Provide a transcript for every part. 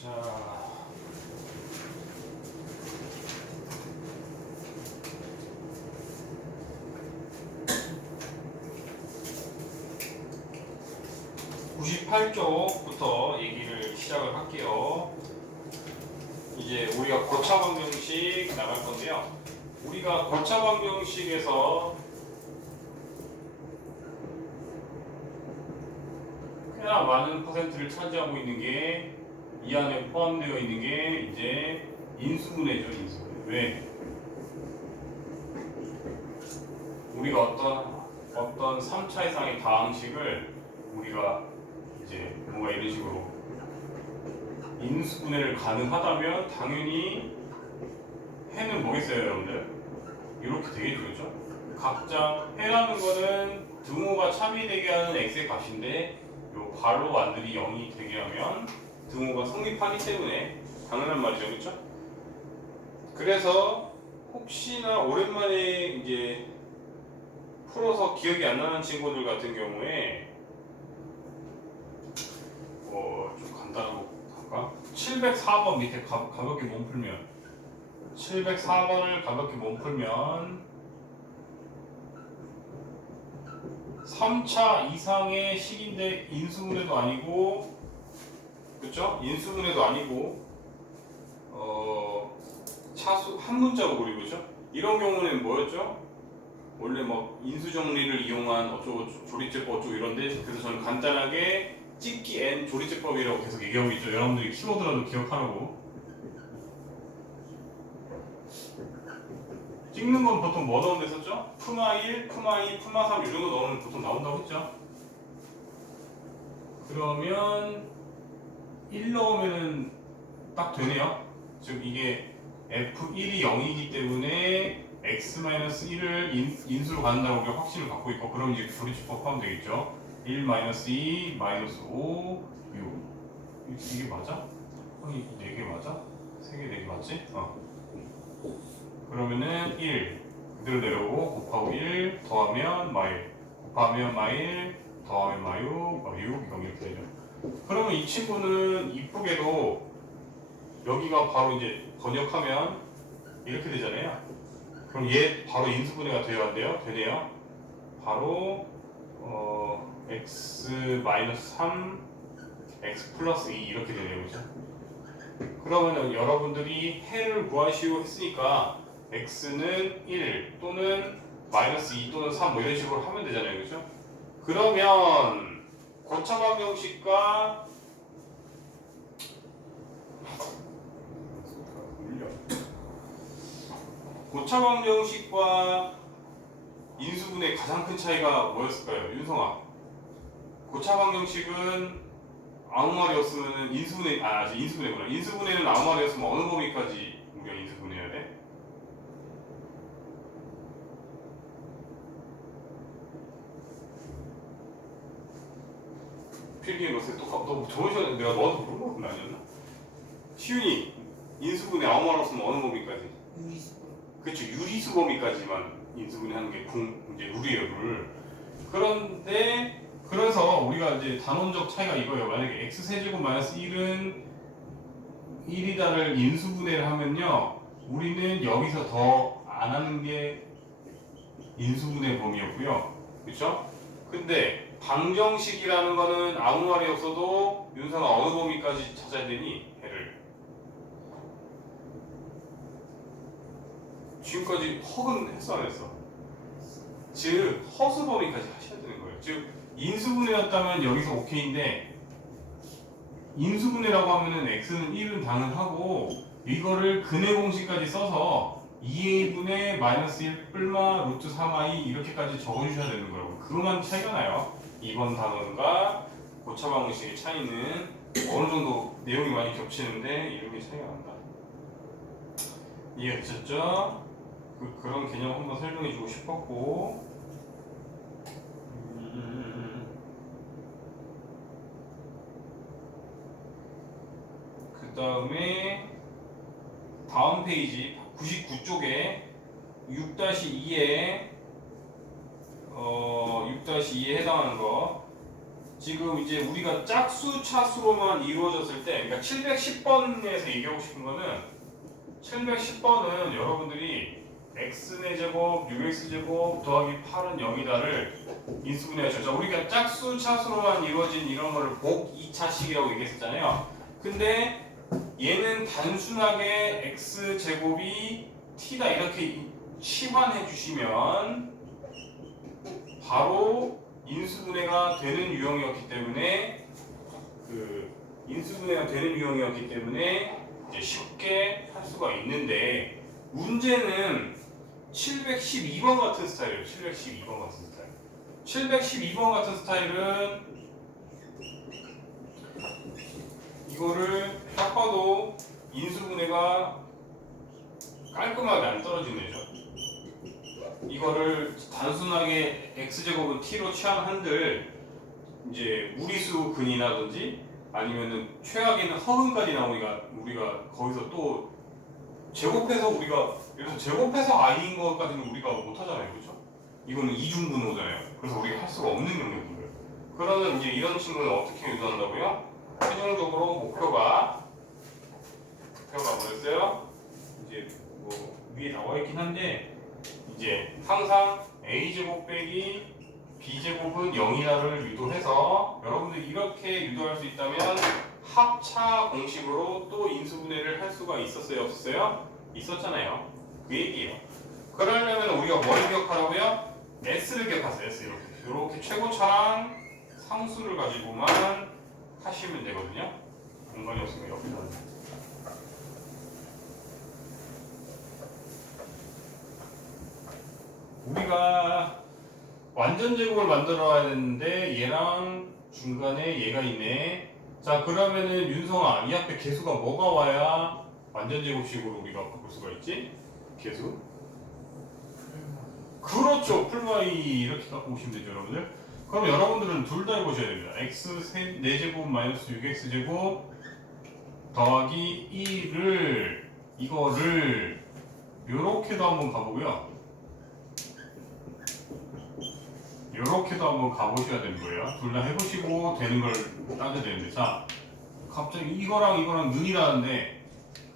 자, (98쪽부터) 얘기를 시작을 할게요. 이제 우리가 고차 방정식 나갈 건데요. 우리가 고차 방정식에서 꽤나 많은 퍼센트를 차지하고 있는 게 이 안에 포함되어 있는 게 이제 인수분해죠. 인수분해. 왜? 우리가 어떤 3차 이상의 다항식을 우리가 이제 뭔가 이런 식으로 인수분해를 가능하다면 당연히 해는 뭐겠어요, 여러분들? 이렇게 되겠죠. 각자 해라는 거는 등호가 참이되게 하는 x의 값인데 요 괄호 안들이 0이 되게 하면 등호가 성립하기 때문에 당연한 말이죠, 그렇죠? 그래서 혹시나 오랜만에 이제 풀어서 기억이 안 나는 친구들 같은 경우에 좀 간단하고 할까? 704번 밑에 가볍게 몸 풀면 704번을 가볍게 몸 풀면 3차 이상의 식인데 인수분해도 아니고 그쵸? 인수분해도 아니고 차수 한 문자고 그리고 그죠? 이런 경우는 뭐였죠? 원래 뭐 인수정리를 이용한 어쩌고 조리제법 어쩌고 이런데 그래서 저는 간단하게 찍기 n 조리제법이라고 계속 얘기하고 있죠. 여러분들이 키워드라도 기억하라고. 찍는 건 보통 뭐 넣으면 됐었죠? 푸마 1, 푸마 2, 푸마 3 이런 거 넣으면 보통 나온다고 했죠. 그러면 1 넣으면은 딱 되네요. 즉 이게 F1이 0이기 때문에 x-1을 인수로 갖는다고 우리가 확신을 갖고 있고 그럼 이제 조리집법 하면 되겠죠. 1, -2, -5, 6 이게 맞아? 형이 4개 맞아? 3개 4개 맞지? 그러면은 1 그대로 내려오고 곱하고 1 더하면 마일 곱하면 마일 더하면 마육 이거 이렇게 되죠. 그러면 이 친구는 이쁘게도 여기가 바로 이제 번역하면 이렇게 되잖아요. 그럼 얘 바로 인수분해가 되어야 돼요? 되네요. 바로 x-3 x 플러스 2 이렇게 되네요. 그죠? 그러면은 여러분들이 해를 구하시오 했으니까 x는 1 또는 -2 또는 3 뭐 이런 식으로 하면 되잖아요. 그죠? 그러면 고차 방정식과 고차 방정식과 인수분해의 가장 큰 차이가 뭐였을까요? 윤성아. 고차 방정식은 아무 말이 없으면 인수분해구나. 인수분해는 아무 말이 없으면 어느 범위까지 우리가 인수분해해야 돼? 필기해 놓으세요. 너 저번 시간에 내가 너한테 물어본 거 아니었나? 시윤이 인수분해 아무 말 없으면 어느 범위까지? 그렇죠. 유리수 범위까지만 인수분해하는 게 이제 룰이에요, 룰. 그런데 그래서 우리가 이제 단원적 차이가 이거예요. 만약에 x-세제곱 -1은 1이다를 인수분해를 하면요, 우리는 여기서 더 안 하는 게 인수분해 범위였고요, 그렇죠? 근데 방정식이라는 거는 아무 말이 없어도 윤서가 어느 범위까지 찾아야 되니? 해를. 지금까지 허근 했어 안 했어? 즉 허수 범위까지 하셔야 되는 거예요. 즉 인수분해였다면 여기서 오케이인데 인수분해라고 하면은 x는 1은 당연하고 이거를 근해 공식까지 써서 2a분의 -1 뿔마 루트 3i 이렇게까지 적어주셔야 되는 거라고. 그것만 차이가 나요. 이번 단원과 고차 방정식의 차이는 어느 정도 내용이 많이 겹치는데 이렇게 차이가 난다. 이해되셨죠? 그런 개념 한번 설명해 주고 싶었고 그 다음에 다음 페이지 99쪽에 6-2에 6-2에 해당하는 거 지금 이제 우리가 짝수 차수로만 이루어졌을 때, 그러니까 710번에서 얘기하고 싶은 거는 710번은 여러분들이 x의 제곱, 6x 제곱 더하기 8은 0이다를 인수분해하죠. 자, 우리가 짝수 차수로만 이루어진 이런 거를 복 2차식이라고 얘기했었잖아요. 근데 얘는 단순하게 x 제곱이 t다 이렇게 치환해 주시면 바로 인수분해가 되는 유형이었기 때문에 이제 쉽게 할 수가 있는데 문제는 712번 같은 스타일이에요. 712번 같은 스타일은 이거를 딱 봐도 인수분해가 깔끔하게 안 떨어지는 애죠. 이거를 단순하게 x제곱은 t로 취한한들 이제 무리수 근이라든지 아니면은 최악에는 허근까지 나오니까 우리가 거기서 또 제곱해서 우리가 예를 들어서 제곱해서 i인 것까지는 우리가 못하잖아요, 그렇죠? 이거는 이중분호잖아요. 그래서 우리가 할 수가 없는 영역인 거예요. 그러면 이제 이런 친구는 어떻게 유도한다고요? 최종적으로 목표가 뭐였어요? 이제 뭐 위에 나와 있긴 한데 이제 항상 a제곱 빼기 b제곱은 0이다를 유도해서 여러분들 이렇게 유도할 수 있다면 합차 공식으로 또 인수분해를 할 수가 있었어요? 없었어요? 있었잖아요. 그 얘기예요. 그러려면 우리가 뭘 기억하라고요? s를 기억하세요. s 이렇게 최고차랑 상수를 가지고만 하시면 되거든요. 공간이 없으면 옆에 다 우리가 완전 제곱을 만들어야 되는데 얘랑 중간에 얘가 있네. 자, 그러면은 윤성아, 이 앞에 개수가 뭐가 와야 완전 제곱식으로 우리가 바꿀 수가 있지? 개수? 그렇죠. 풀마이 이렇게 갖고 오시면 되죠, 여러분들. 그럼 여러분들은 둘 다 해보셔야 됩니다. x 4제곱 마이너스 6x제곱 더하기 1을 이거를 요렇게도 한번 가보고요. 요렇게도 한번 가보셔야 되는 거예요. 둘 다 해보시고 되는 걸 따져야 되는데, 자, 갑자기 이거랑 는이라는데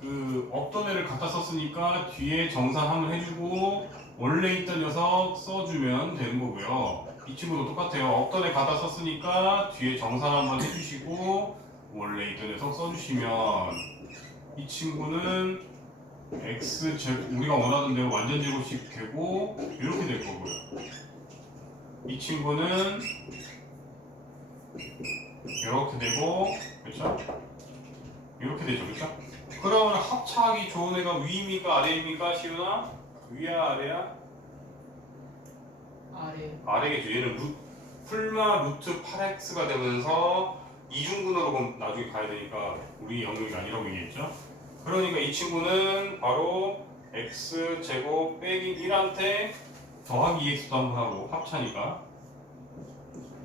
그 없던 애를 갖다 썼으니까 뒤에 정산 한번 해주고 원래 있던 녀석 써주면 되는 거고요. 이 친구도 똑같아요. 없던 애 갖다 썼으니까 뒤에 정산 한번 해주시고 원래 있던 녀석 써주시면 이 친구는 x 우리가 원하던 대로 완전 제곱식 되고 이렇게 될 거고요. 이 친구는 이렇게 되고, 그렇죠? 이렇게 되죠, 그렇죠? 그러면 합차하기 좋은 애가 위입니까 아래입니까 시윤아? 위야 아래야? 아래겠죠. 얘는 풀마 루트 8x가 되면서 이중분호로 그럼 나중에 가야 되니까 우리 영역이 아니라고 얘기했죠. 그러니까 이 친구는 바로 x 제곱 빼기 1한테 더하기 2x도 한번 하고 합차니까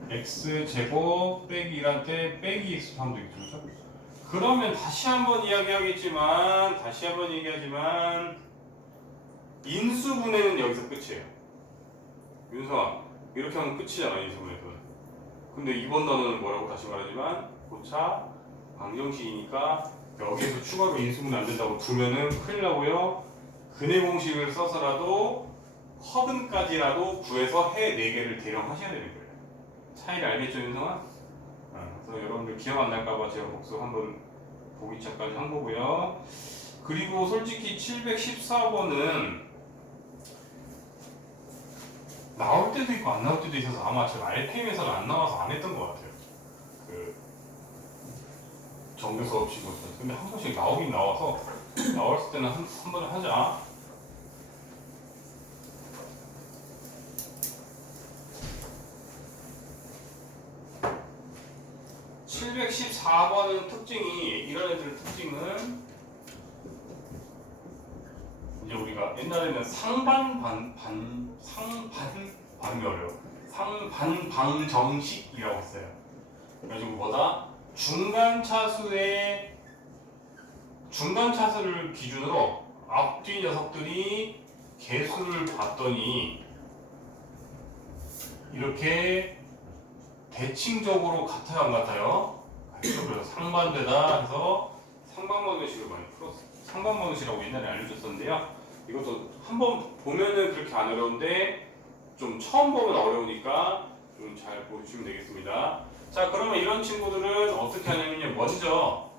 x 제곱 빼기 1한테 빼기 2x도 하면 되겠죠, 그렇죠? 그러면 다시 한번 얘기하지만 인수분해는 여기서 끝이에요. 윤성아, 이렇게 하면 끝이잖아, 인수분해는. 근데 이번 단어는 뭐라고 다시 말하지만 고차 방정식이니까 여기에서 추가로 인수분해 안 된다고 두면은 큰일 나고요. 근해 공식을 써서라도 허근까지라도 구해서 해 4개를 대령 하셔야 되는 거예요. 차이를 알겠죠, 윤성아? 그래서 여러분들 기억 안 날까봐 제가 복수 한번 보기차까지 한 거고요. 그리고 솔직히 714번은 나올 때도 있고 안 나올 때도 있어서 아마 제가 RPM에서는 안 나와서 안 했던 것 같아요. 그 정규 수업 치고 있어서. 근데 한 번씩 나오긴 나와서 나왔을 때는 한 번에 하자. 714번은 특징이 이런 애들 특징은 이제 우리가 옛날에는 상반방정식이라고 했어요. 그래가지고 뭐다? 중간차수를 기준으로 앞뒤 녀석들이 개수를 봤더니 이렇게 대칭적으로 같아요, 안 같아요? 그래서 상반되다 해서 상반방정식을 많이 풀었어요. 상반방정식이라고 옛날에 알려줬었는데요. 이것도 한번 보면은 그렇게 안 어려운데 좀 처음 보면 어려우니까 좀 잘 보시면 되겠습니다. 자, 그러면 이런 친구들은 어떻게 하냐면요. 먼저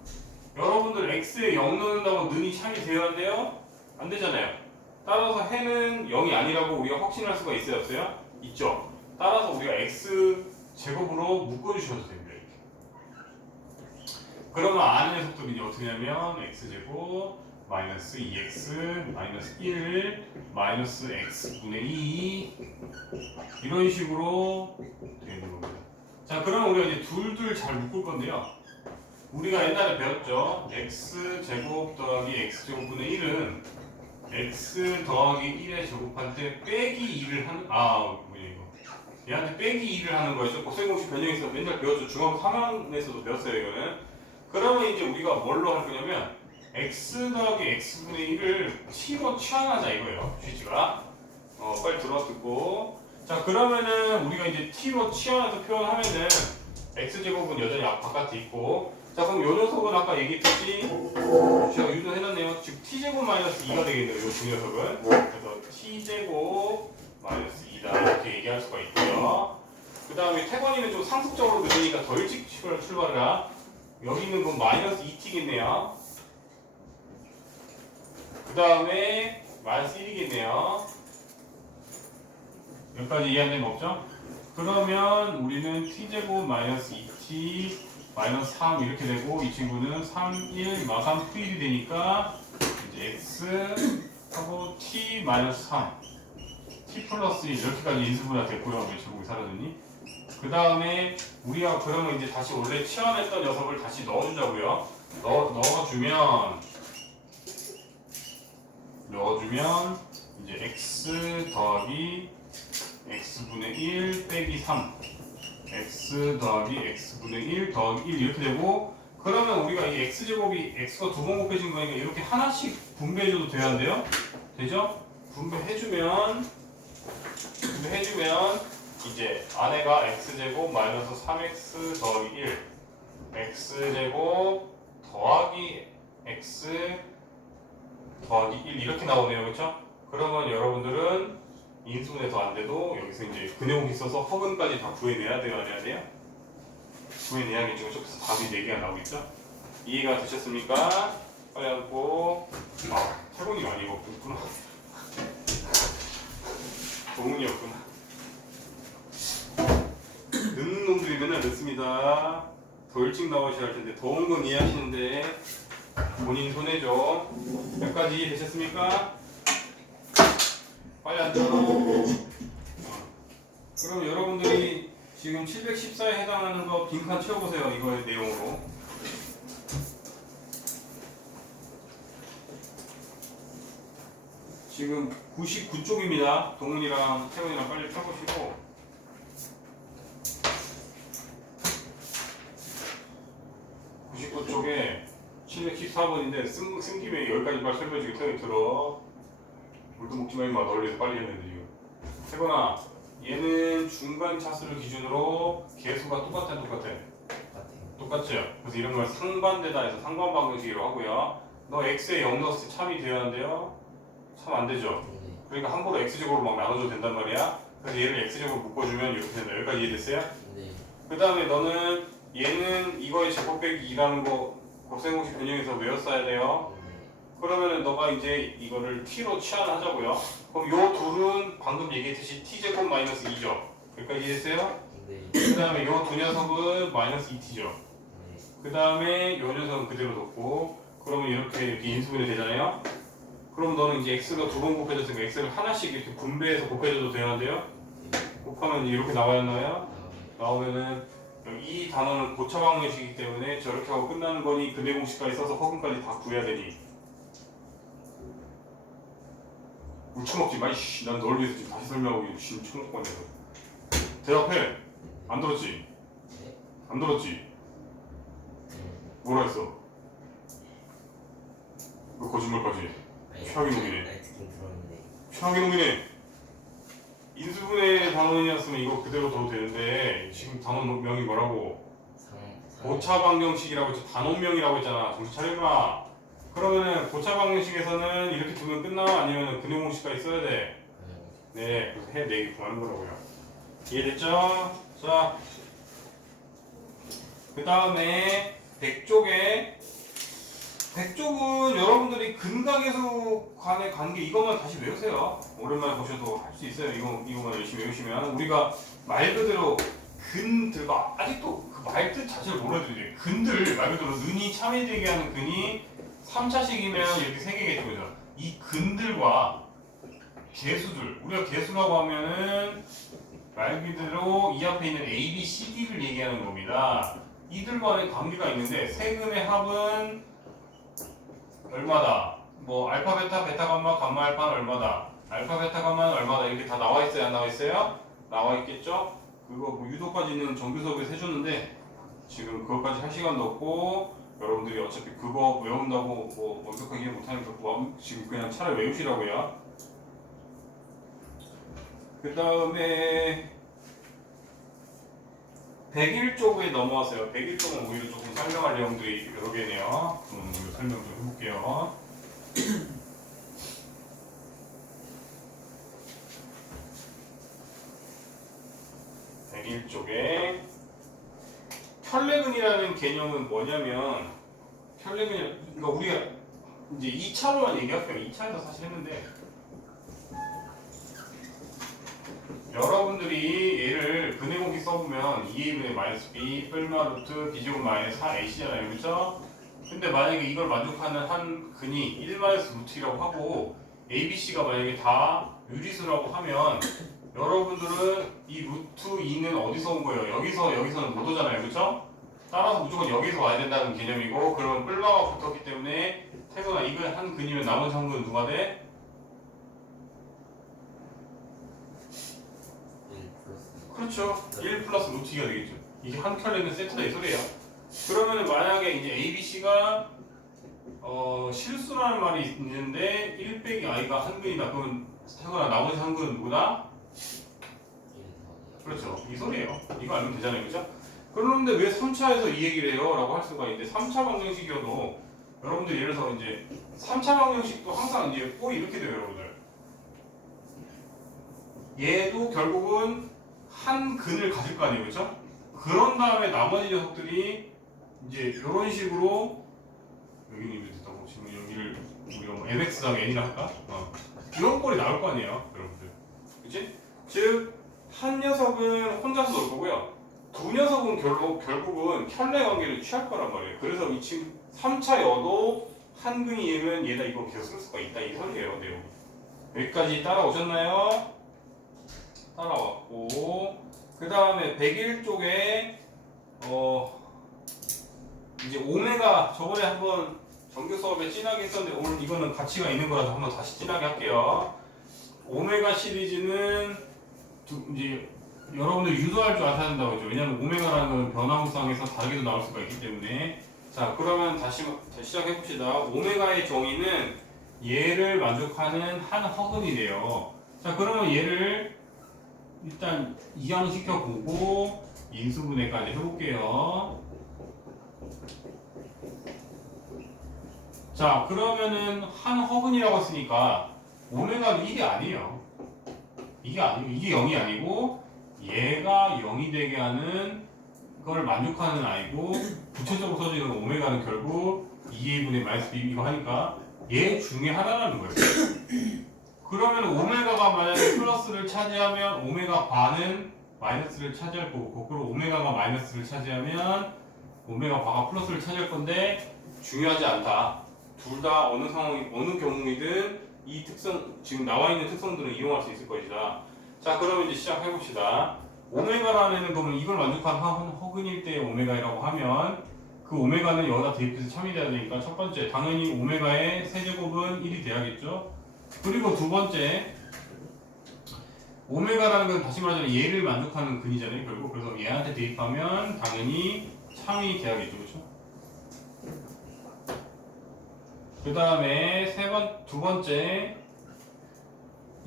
여러분들 x에 0 넣는다고 는이 참이 되어야 돼요? 안 되잖아요. 따라서 해는 0이 아니라고 우리가 확신할 수가 있어요, 없어요? 있죠. 따라서 우리가 x 제곱으로 묶어주셔도 됩니다. 이렇게. 그러면 아는 녀석들이 이제 어떻게 하냐면 x제곱 마이너스 2x 마이너스 1 마이너스 x분의 2 이런 식으로 되는 겁니다. 자, 그러면 우리가 이제 둘둘 잘 묶을 건데요. 우리가 옛날에 배웠죠. x제곱 더하기 x제곱분의 1은 x 더하기 1에 제곱할 때 빼기 2를 하는 뭐냐 이거 얘한테 빼기 2를 하는 거였죠. 곱셈공식 변형에서 맨날 배웠죠. 중학교 3학년에서도 배웠어요. 이거는. 그러면 이제 우리가 뭘로 할 거냐면 x 더하기 x분의 1을 t로 치환하자 이거예요. 취지가. 빨리 들어와 듣고. 자, 그러면은 우리가 이제 t로 치환해서 표현하면은 x제곱은 여전히 바깥에 있고. 자, 그럼 요 녀석은 아까 얘기했듯이 제가 유도해놨네요. 즉 t제곱 마이너스 2가 되겠네요. 요 두 녀석은. 그래서 t제곱 마이너스 2다 이렇게 얘기할 수가 있고요. 그 다음에 태권이는 좀 상습적으로 느리니까 더 일찍 출발해라. 여기 있는 건 마이너스 2t겠네요. 그 다음에 마이너스 1이겠네요. 여기까지 이해하는 거 없죠? 그러면 우리는 t제곱 마이너스 2t 마이너스 3 이렇게 되고 이 친구는 3, 1 마삼 풀이 되니까 이제 x 하고 t 마이너스 3 t 플러스 1 이렇게까지 인수분해가 됐고요. 왜 제곱이 사라졌니? 그 다음에 우리가 그러면 이제 다시 원래 치환했던 녀석을 다시 넣어주자고요. 넣어주면 이제 x 더하기 x분의 1 빼기 3 x 더하기 x분의 1 더하기 1 이렇게 되고 그러면 우리가 이 x제곱이 x가 두 번 곱해진 거니까 이렇게 하나씩 분배해줘도 돼야 한대요? 되죠? 분배해주면 이제 안에가 x제곱 마이너스 3x 더하기 1 x제곱 더하기 x 더하기 1 이렇게 나오네요. 그렇죠? 그러면 여러분들은 인수분해 더 안 돼도 여기서 이제 근해공식 써서 허근까지 다 구해내야 돼요? 안 해야 돼요? 구해내야겠죠. 그래서 답이 4개가 나오겠죠? 이해가 되셨습니까? 빨리 하고 태곤이 많이 없구나. 도문이었구나. 늦는 놈들이 맨날 늦습니다. 더 일찍 나오셔야 할 텐데 더운 건 이해하시는데 본인 손해죠. 여기까지 이해되셨습니까? 빨리 앉아. 그럼 여러분들이 지금 714에 해당하는 거 빈칸 채워보세요. 이거의 내용으로. 지금 99쪽입니다. 동훈이랑 태훈이랑 빨리 펴보시고 99쪽에 714번인데 쓴 김에 여기까지 빨리 설명해주게. 태훈이 들어. 물도 먹지 마 임마. 널 위해서 빨리 했는데 지금. 태훈아, 얘는 중간 차수를 기준으로 개수가 똑같아? 똑같죠? 그래서 이런 걸 상반되다 해서 상반방정식으로 하고요. 너 x에 0 넣었을 때 참이 되어야 한대요? 참 안 되죠? 그러니까 함부로 x제곱으로 막 나눠줘도 된단 말이야. 그래서 얘를 x제곱으로 묶어주면 이렇게 된다. 여기까지 이해됐어요? 네. 그 다음에 너는 얘는 이거의 제곱 빼기 2라는 거 곱셈공식 변형해서 외웠어야 돼요. 그러면은 너가 이제 이거를 t로 치환하자고요. 그럼 요 둘은 방금 얘기했듯이 t제곱 마이너스 2죠. 여기까지 이해됐어요? 네. 그 다음에 요 두 녀석은 마이너스 2t죠. 네. 그 다음에 요 녀석은 그대로 뒀고 그러면 이렇게 인수분해 되잖아요. 그럼 너는 이제 x가 두 번 곱해졌으니까 x를 하나씩 이렇게 분배해서 곱해줘도 되는데요. 곱하면 이렇게 나와야 하나요? 나오면은 이 단어는 고차 방정식이기 때문에 저렇게 하고 끝나는 거니 근해 공식까지 써서 허근까지 다 구해야 되니. 물 처먹지 마. 이씨, 난 널 위해서 지금 다시 설명하고 지금 처먹고 왔네. 대답해. 안 들었지? 안 들었지? 뭐라 했어? 왜 거짓말까지 해? 최악의 놈이네. 최악의 놈이네. 인수분해 단원이었으면 이거 그대로 둬도 되는데 지금 단원명이 뭐라고? 고차 방정식이라고 했죠. 단원명이라고 했잖아. 정신 차려봐. 그러면은 고차 방정식에서는 이렇게 두면 끝나? 아니면 근해 공식까지 써야 돼? 네, 그래서 해 4개 구하는 거라고요. 이해됐죠? 자, 그 다음에 100쪽은 여러분들이 근각에서 간의 관계 이것만 다시 외우세요. 오랜만에 보셔도 할 수 있어요. 이거만 열심히 외우시면 우리가 말 그대로 근들과 아직도 그 말뜻 자체를 몰라도 돼. 근들 말 그대로 는이 참여되게 하는 근이 3차식이면 이렇게 3개겠죠, 그죠? 이 근들과 개수들 우리가 개수라고 하면은 말 그대로 이 앞에 있는 A, B, C, D를 얘기하는 겁니다. 이들 간의 관계가 있는데 세금의 합은 얼마다? 뭐 알파, 베타, 베타, 감마, 감마, 알파는 얼마다? 알파, 베타, 감마는 얼마다? 이렇게 다 나와 있어요? 안 나와 있어요? 나와 있겠죠? 그거 뭐 유도까지는 정규 수업에서 해줬는데 지금 그것까지 할 시간도 없고 여러분들이 어차피 그거 외운다고 뭐 완벽하게 이해 못하니까 지금 그냥 차라리 외우시라고요. 그 다음에 101쪽에 넘어왔어요. 101쪽은 오히려 조금 설명할 내용들이 여러 개네요. 그럼 우리가 설명 좀 해볼게요. 쪽에 혈내근이라는 개념은 뭐냐면 그러니까 우리가 이제 2차로만 얘기할게요. 2차에서 사실 했는데 여러분들이 얘를 근해공식 써보면 2a분의 마이너스 b 뿔마 루트 b제곱 마이너스 4ac잖아요. 그렇죠? 근데 만약에 이걸 만족하는 한 근이 1 마이너스 루트라고 하고 abc가 만약에 다 유리수라고 하면 여러분들은 이 루트 2는 어디서 온 거예요? 여기서는 못 오잖아요. 그렇죠? 따라서 무조건 여기서 와야 된다는 개념이고 그러면 뿔마가 붙었기 때문에 태근아 이거 한 근이면 나머지 한 근은 누가 돼? 1+. 그렇죠. 1 플러스 루트 2가 되겠죠. 이게 한 켤레는 세트다 이 소리예요. 그러면 만약에 이제 ABC가 실수라는 말이 있는데 1 빼기 i가 한 근이다. 그러면 태근아 나머지 한 근은 누구다? 그렇죠. 이 소리예요. 이거 알면 되잖아요. 그죠? 그런데 왜 3차에서 이 얘기를 해요? 라고 할 수가 있는데 3차 방정식이어도 여러분들 예를 들어서 이제 3차 방정식도 항상 이제 꼴이 이렇게 돼요. 여러분들 얘도 결국은 한 근을 가질 거 아니에요. 그렇죠? 그런 다음에 나머지 녀석들이 이제 이런 식으로 여기는 이제 됐다고 지금 여기를 우리가 뭐 mx당 n이라 할까? 이런 꼴이 나올 거 아니에요. 여러분들 그치? 즉 한 녀석은 혼자서 놀 거고요. 두 녀석은 결국은 켤레 관계를 취할 거란 말이에요. 그래서 이 친구 3차여도 한 근이 얘면 얘다 이거 계속 쓸 수가 있다 이 소리예요. 내용. 여기까지 따라오셨나요? 따라왔고 그 다음에 101쪽에 이제 오메가 저번에 한번 정규 수업에 진하게 했었는데 오늘 이거는 가치가 있는 거라서 한번 다시 진하게 할게요. 오메가 시리즈는 이제 여러분들 유도할 줄 아셔야 된다고 했죠. 왜냐하면 오메가라는 건 변화무쌍에서 다르게도 나올 수가 있기 때문에. 자 그러면 다시 시작해 봅시다. 오메가의 정의는 얘를 만족하는 한 허근이래요. 자 그러면 얘를 일단 이항시켜 보고 인수분해까지 해볼게요. 자 그러면은 한 허근이라고 했으니까 오메가는 1이 아니에요. 이게 0이 아니고 얘가 0이 되게 하는 걸 만족하는 아이고 구체적으로 써지는 오메가는 결국 2a분의 마이너스 b 이거 하니까 얘 중에 하나라는 거예요. 그러면 오메가가 만약에 플러스를 차지하면 오메가 반은 마이너스를 차지할 거고 거꾸로 오메가가 마이너스를 차지하면 오메가 바가 플러스를 차지할 건데 중요하지 않다. 둘 다 어느 상황이 어느 경우이든 이 특성 지금 나와 있는 특성들은 이용할 수 있을 것이다. 자 그러면 이제 시작해 봅시다. 오메가라는 거면 이걸 만족한 허근일 때 오메가라고 하면 그 오메가는 여기다 대입해서 참이돼야 되니까 첫 번째 당연히 오메가의 세제곱은 1이 돼야겠죠. 그리고 두 번째 오메가라는 건 다시 말하자면 얘를 만족하는 근이잖아요. 결국 그래서 얘한테 대입하면 당연히 참이 돼야겠죠. 그렇죠? 그 다음에 두 번째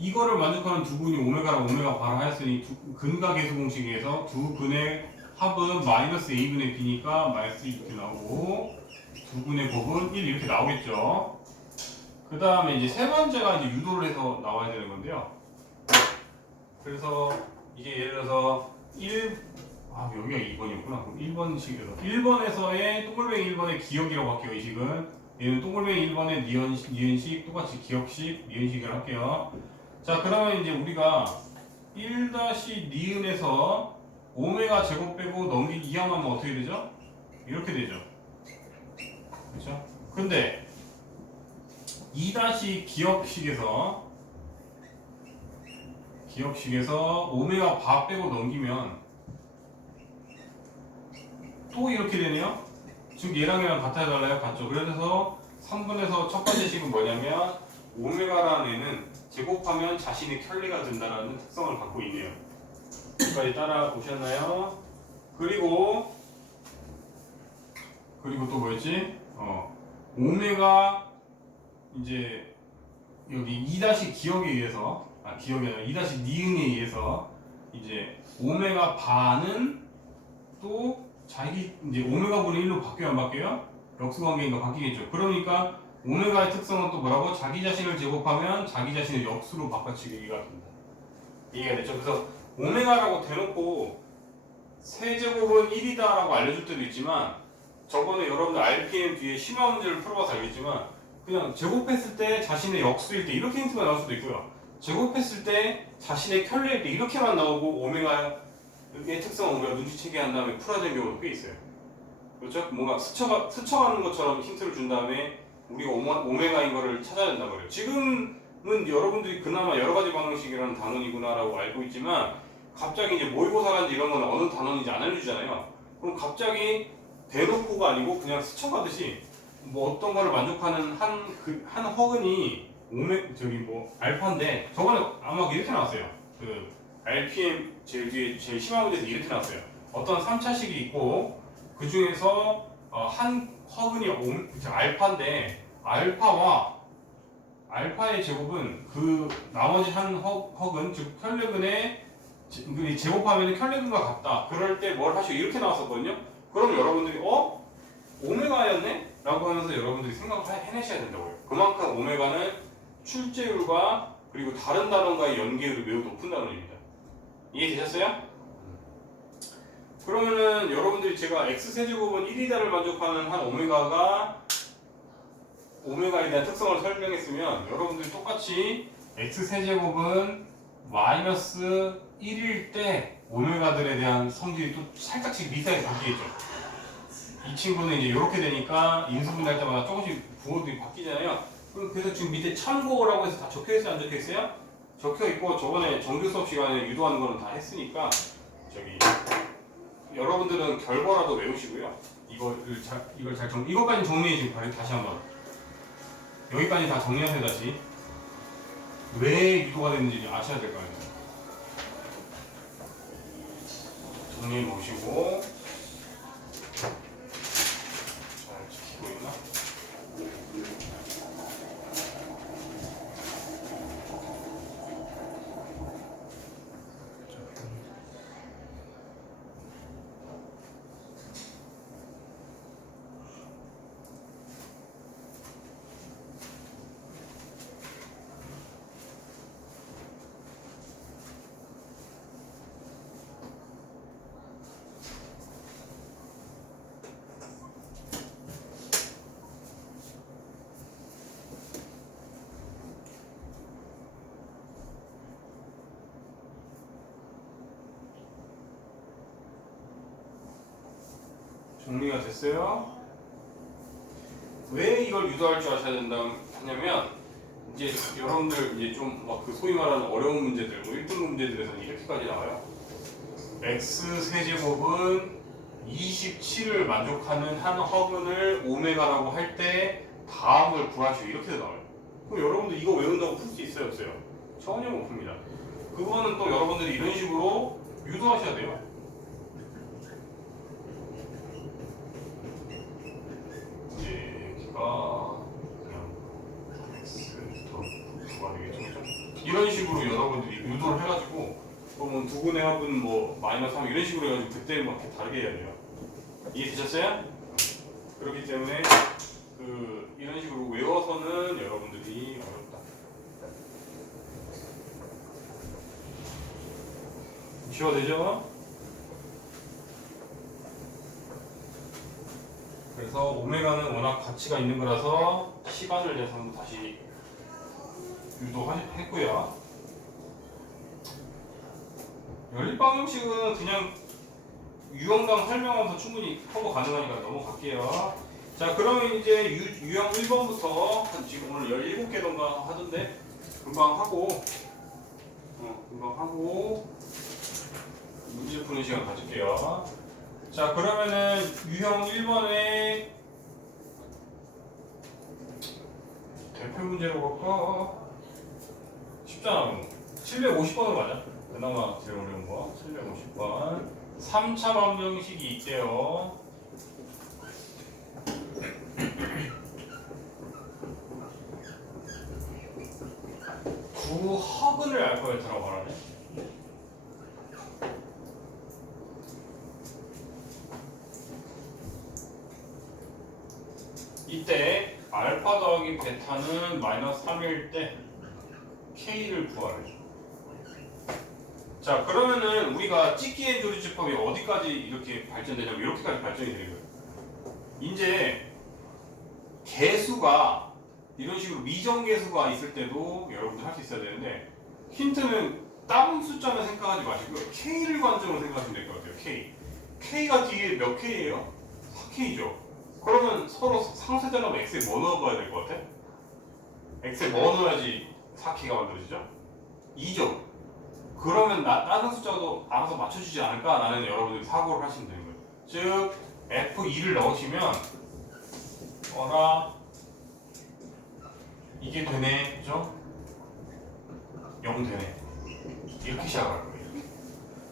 이거를 만족하는 두 근이 오메가랑 오메가 바로 하였으니 근과 계수 공식에서 두 근의 합은 마이너스 a분의 b니까 마이너스 이렇게 나오고 두 근의 곱은 1 이렇게 나오겠죠. 그 다음에 이제 세 번째가 이제 유도를 해서 나와야 되는 건데요. 그래서 이게 예를 들어서 여기가 2번이었구나. 그럼 1번식에서 1번에서의 동글뱅이 1번의 기억이라고 할게요. 이 식은 얘는 동글뱅이 1번의 니은식 똑같이 기억식 니은식을 할게요. 자, 그러면 이제 우리가 1-니은에서 오메가 제곱 빼고 넘기기 이항하면 어떻게 되죠? 이렇게 되죠. 그렇죠? 근데 2-기억식에서 오메가 바 빼고 넘기면 또 이렇게 되네요. 즉 얘랑 같아달라요? 같죠? 그래서 3분에서 첫 번째 식은 뭐냐면 오메가라는 애는 제곱하면 자신의 켤레가 된다는 특성을 갖고 있네요. 여기까지 따라오셨나요? 그리고 또 뭐였지? 오메가 이제 여기 2-기억에 의해서 기억이 아니라 2-니은에 의해서 이제 오메가 바는 또 자기 이제 오메가 분의 1로 바뀌어요, 안 바뀌어요? 역수관계인가 바뀌겠죠. 그러니까 오메가의 특성은 또 뭐라고? 자기 자신을 제곱하면 자기 자신을 역수로 바꿔치기가 됩니다. 이해가 됐죠? 그래서 오메가라고 대놓고 세제곱은 1이다라고 알려줄 때도 있지만 저번에 여러분들 RPM 뒤에 심화 문제를 풀어봐서 알겠지만 그냥 제곱했을 때 자신의 역수일 때 이렇게 힌트가 나올 수도 있고요. 제곱했을 때 자신의 켤레일 때 이렇게만 나오고 오메가의 특성을 우리가 눈치채게 한 다음에 풀어야 되는 경우도 꽤 있어요. 그렇죠? 뭔가 스쳐가는 것처럼 힌트를 준 다음에 우리가 오메가인 거를 찾아야 된단 말이에요. 지금은 여러분들이 그나마 여러 가지 방정식이라는 단원이구나라고 알고 있지만 갑자기 이제 모의고사라든지 이런 거는 어느 단원인지 안 알려주잖아요. 그럼 갑자기 대놓고가 아니고 그냥 스쳐가듯이 뭐 어떤 거를 만족하는 한 허근이 알파인데 저번에 아마 이렇게 나왔어요. 그 RPM 제일 뒤에 제일 심한 문제에서 이렇게 나왔어요. 어떤 3차식이 있고 그 중에서 한 허근이 알파인데 알파의 제곱은 그 나머지 한 허근 즉 켤레근의 제곱하면 켤레근과 같다. 그럴 때 뭘 하시오? 이렇게 나왔었거든요. 그럼 여러분들이 오메가였네? 라고 하면서 여러분들이 생각을 해내셔야 된다고요. 그만큼 오메가는 출제율과 그리고 다른 단원과의 연계율이 매우 높은 단원입니다. 이해되셨어요? 그러면은 여러분들이 제가 x세제곱은 1이다를 만족하는 한 오메가에 대한 특성을 설명했으면 여러분들이 똑같이 x세제곱은 마이너스 1일 때 오메가들에 대한 성질이 또 살짝씩 미세하게 바뀌겠죠. 이 친구는 이제 이렇게 되니까 인수분해할 때마다 조금씩 부호들이 바뀌잖아요. 그래서 지금 밑에 참고라고 해서 다 적혀있어요? 안 적혀있어요? 적혀있고 저번에 정규 수업 시간에 유도하는 거는 다 했으니까 여러분들은 결과라도 외우시고요. 이것까지 정리해 지금 다시 한번 여기까지 다 정리하세요. 다시 왜 유도가 됐는지 아셔야 될 거 아니에요. 정리해 놓으시고 잘 지키고 있나? 정리가 됐어요? 왜 이걸 유도할 줄 아셔야 된다냐면 이제 여러분들 이제 좀 막 그 소위 말하는 어려운 문제들, 뭐 1등급 문제들에서는 이렇게까지 나와요. x 세제곱은 27을 만족하는 한 허근을 오메가라고 할 때 다음을 구하시오 이렇게 나와요. 그럼 여러분들 이거 외운다고 풀 수 있어요, 없어요? 전혀 못 풉니다. 그거는 또 여러분들이 이런 식으로 유도하셔야 돼요. 그냥 x부터 구가 되겠죠. 이런 식으로 식으로 여러분들이 유도를 해가지고 그러면 두 분의 합은 뭐 마이너스 3 이런 식으로 해가지고 그때 막 다르게 해야 돼요. 이해되셨어요? 그렇기 때문에 이런 식으로 외워서는 여러분들이 어렵다. 쉬워되죠? 그래서 오메가는 워낙 가치가 있는 거라서 시간을 내서 한번 다시 유도했고요. 연립방정식은 그냥 유형당 설명하면서 충분히 커버 가능하니까 넘어갈게요. 자, 그러면 이제 유형 1번부터 지금 오늘 17개던가 하던데 금방 하고 문제 푸는 시간 가질게요. 자, 그러면은 유형 1번에 대표 문제로 갈까? 쉽잖아. 750번으로 가자. 그나마 제일 어려운 거 750번 3차 방정식이 있대요. 구허근을 알파벳으로 말하네. 이때 알파 더하기 베타는 마이너스 3일 때 K를 구하래. 자, 그러면은 우리가 찍기의 조리집합이 어디까지 이렇게 발전되냐면 이렇게까지 발전이 되는 거예요. 이제 개수가 이런 식으로 미정계수가 있을 때도 여러분들 할 수 있어야 되는데 힌트는 다른 숫자만 생각하지 마시고요. K를 관점으로 생각하시면 될 것 같아요. K가 뒤에 몇 K예요? 4K죠. 그러면 서로 상세자라면 X에 뭐 넣어봐야 될 것 같아? X에 뭐 넣어야지 4K가 만들어지죠? 2죠. 그러면 다른 숫자도 알아서 맞춰주지 않을까? 라는 여러분들이 사고를 하시면 되는 거예요. 즉 F2를 넣으시면 이게 되네, 그죠? 0 되네. 이렇게 시작할 거예요.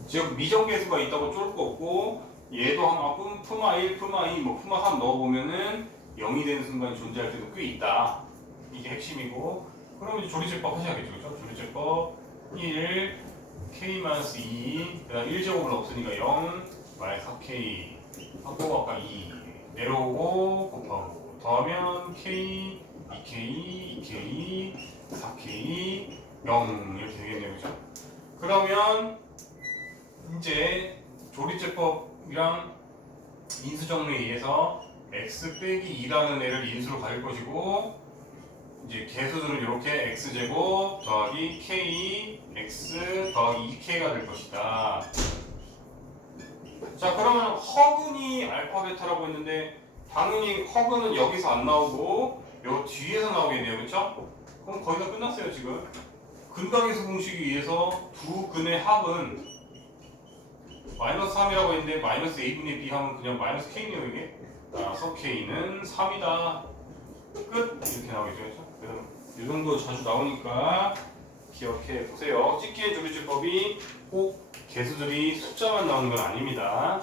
즉 미정계수가 있다고 쫄 거 없고 얘도 한번 푸마 1, 푸마 2, 뭐 푸마 3 넣어보면은 0이 되는 순간이 존재할 때도 꽤 있다. 이게 핵심이고 그러면 이제 조리제법 하셔야겠죠, 그죠? 조리제법 1, K-2, 그 다음 1제곱은 없으니까 0, -4K 하고 아까 2 내려오고 곱하고 더하면 K, 2K, 2K, 4K, 0 이렇게 되겠네요, 그죠? 그러면 이제 조리제법이랑 인수정리에 의해서 x 빼기 2라는 애를 인수로 가질 것이고 이제 개수들은 이렇게 x제곱 더하기 k x 더하기 2k가 될 것이다. 자, 그러면 허근이 알파 베타라고 했는데 당연히 허근은 여기서 안 나오고 요 뒤에서 나오겠네요, 그렇죠? 그럼 거의 다 끝났어요. 지금 근각에서 공식에 의해서 두 근의 합은 마이너스 3이라고 했는데 마이너스 a분의 b 하면 그냥 마이너스 k네요, 이게. 따라서 k는 3이다. 끝! 이렇게 나오겠죠, 그렇죠? 그래서 이 정도 자주 나오니까 기억해 보세요. 찍기의 조리제법이 꼭 개수들이 숫자만 나오는 건 아닙니다.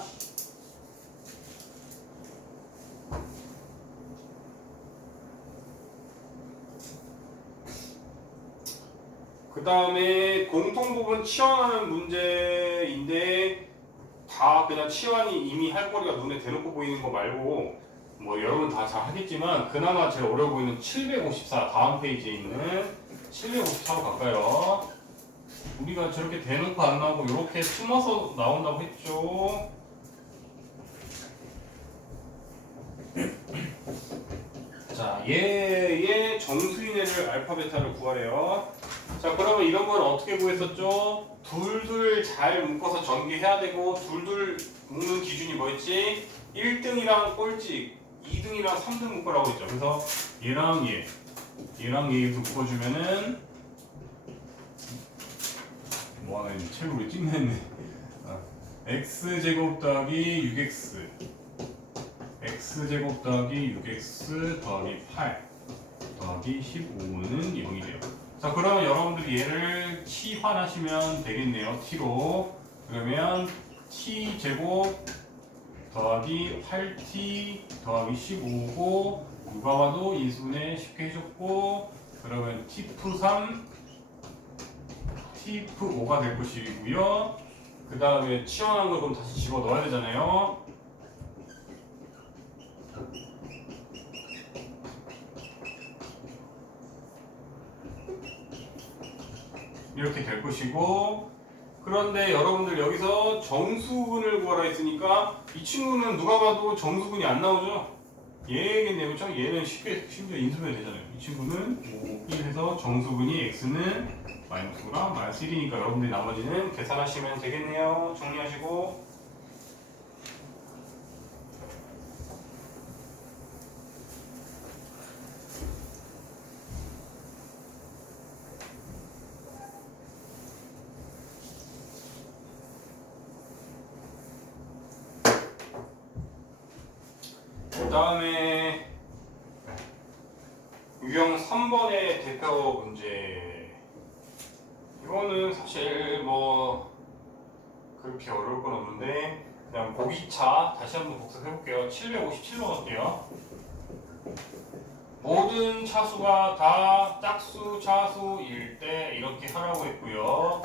그 다음에 공통부분 치환하는 문제인데 다 그냥 치환이 이미 할 거리가 눈에 대놓고 보이는 거 말고 뭐 여러분 다 잘 하겠지만 그나마 제일 어려워 보이는 754 다음 페이지에 있는 754로 갈까요? 우리가 저렇게 대놓고 안 나오고 이렇게 숨어서 나온다고 했죠. 자, 얘의 정수인애를 알파 베타를 구하래요. 자, 그러면 이런 건 어떻게 구했었죠? 둘둘 잘 묶어서 전개해야 되고 둘둘 묶는 기준이 뭐였지? 1등이랑 꼴찌, 2등이랑 3등 묶으라고 했죠. 그래서 얘랑 얘랑 얘 묶어주면은 뭐 하나 있네. 책으로 왜 찍냈네. x제곱 더하기 6x x제곱 더하기 6x 더하기 8 더하기 15는 0이 돼요. 자, 그러면 여러분들이 얘를 치환하시면 되겠네요. t로. 그러면 t제곱 더하기 8t 더하기 15고 누가 봐도 인수분해 쉽게 해줬고 그러면 t 플 3 TF5가 될 것이고요. 그 다음에 치환한 걸 그럼 다시 집어 넣어야 되잖아요. 이렇게 될 것이고, 그런데 여러분들 여기서 정수분을 구하라 했으니까 이 친구는 누가 봐도 정수분이 안 나오죠? 얘겠네요. 그렇죠? 얘는 쉽게 심지어 인수분해 되잖아요. 이 친구는 1 해서 정수분이 x는 마이너스 5랑 마이너스 1이니까 여러분들이 나머지는 계산하시면 되겠네요. 정리하시고. 그 다음에 유형 3번의 대표 문제. 이거는 사실 뭐 그렇게 어려울 건 없는데 그냥 보기차 다시 한번 복습해 볼게요. 757번 할게요. 모든 차수가 다 짝수 차수일 때 이렇게 하라고 했고요.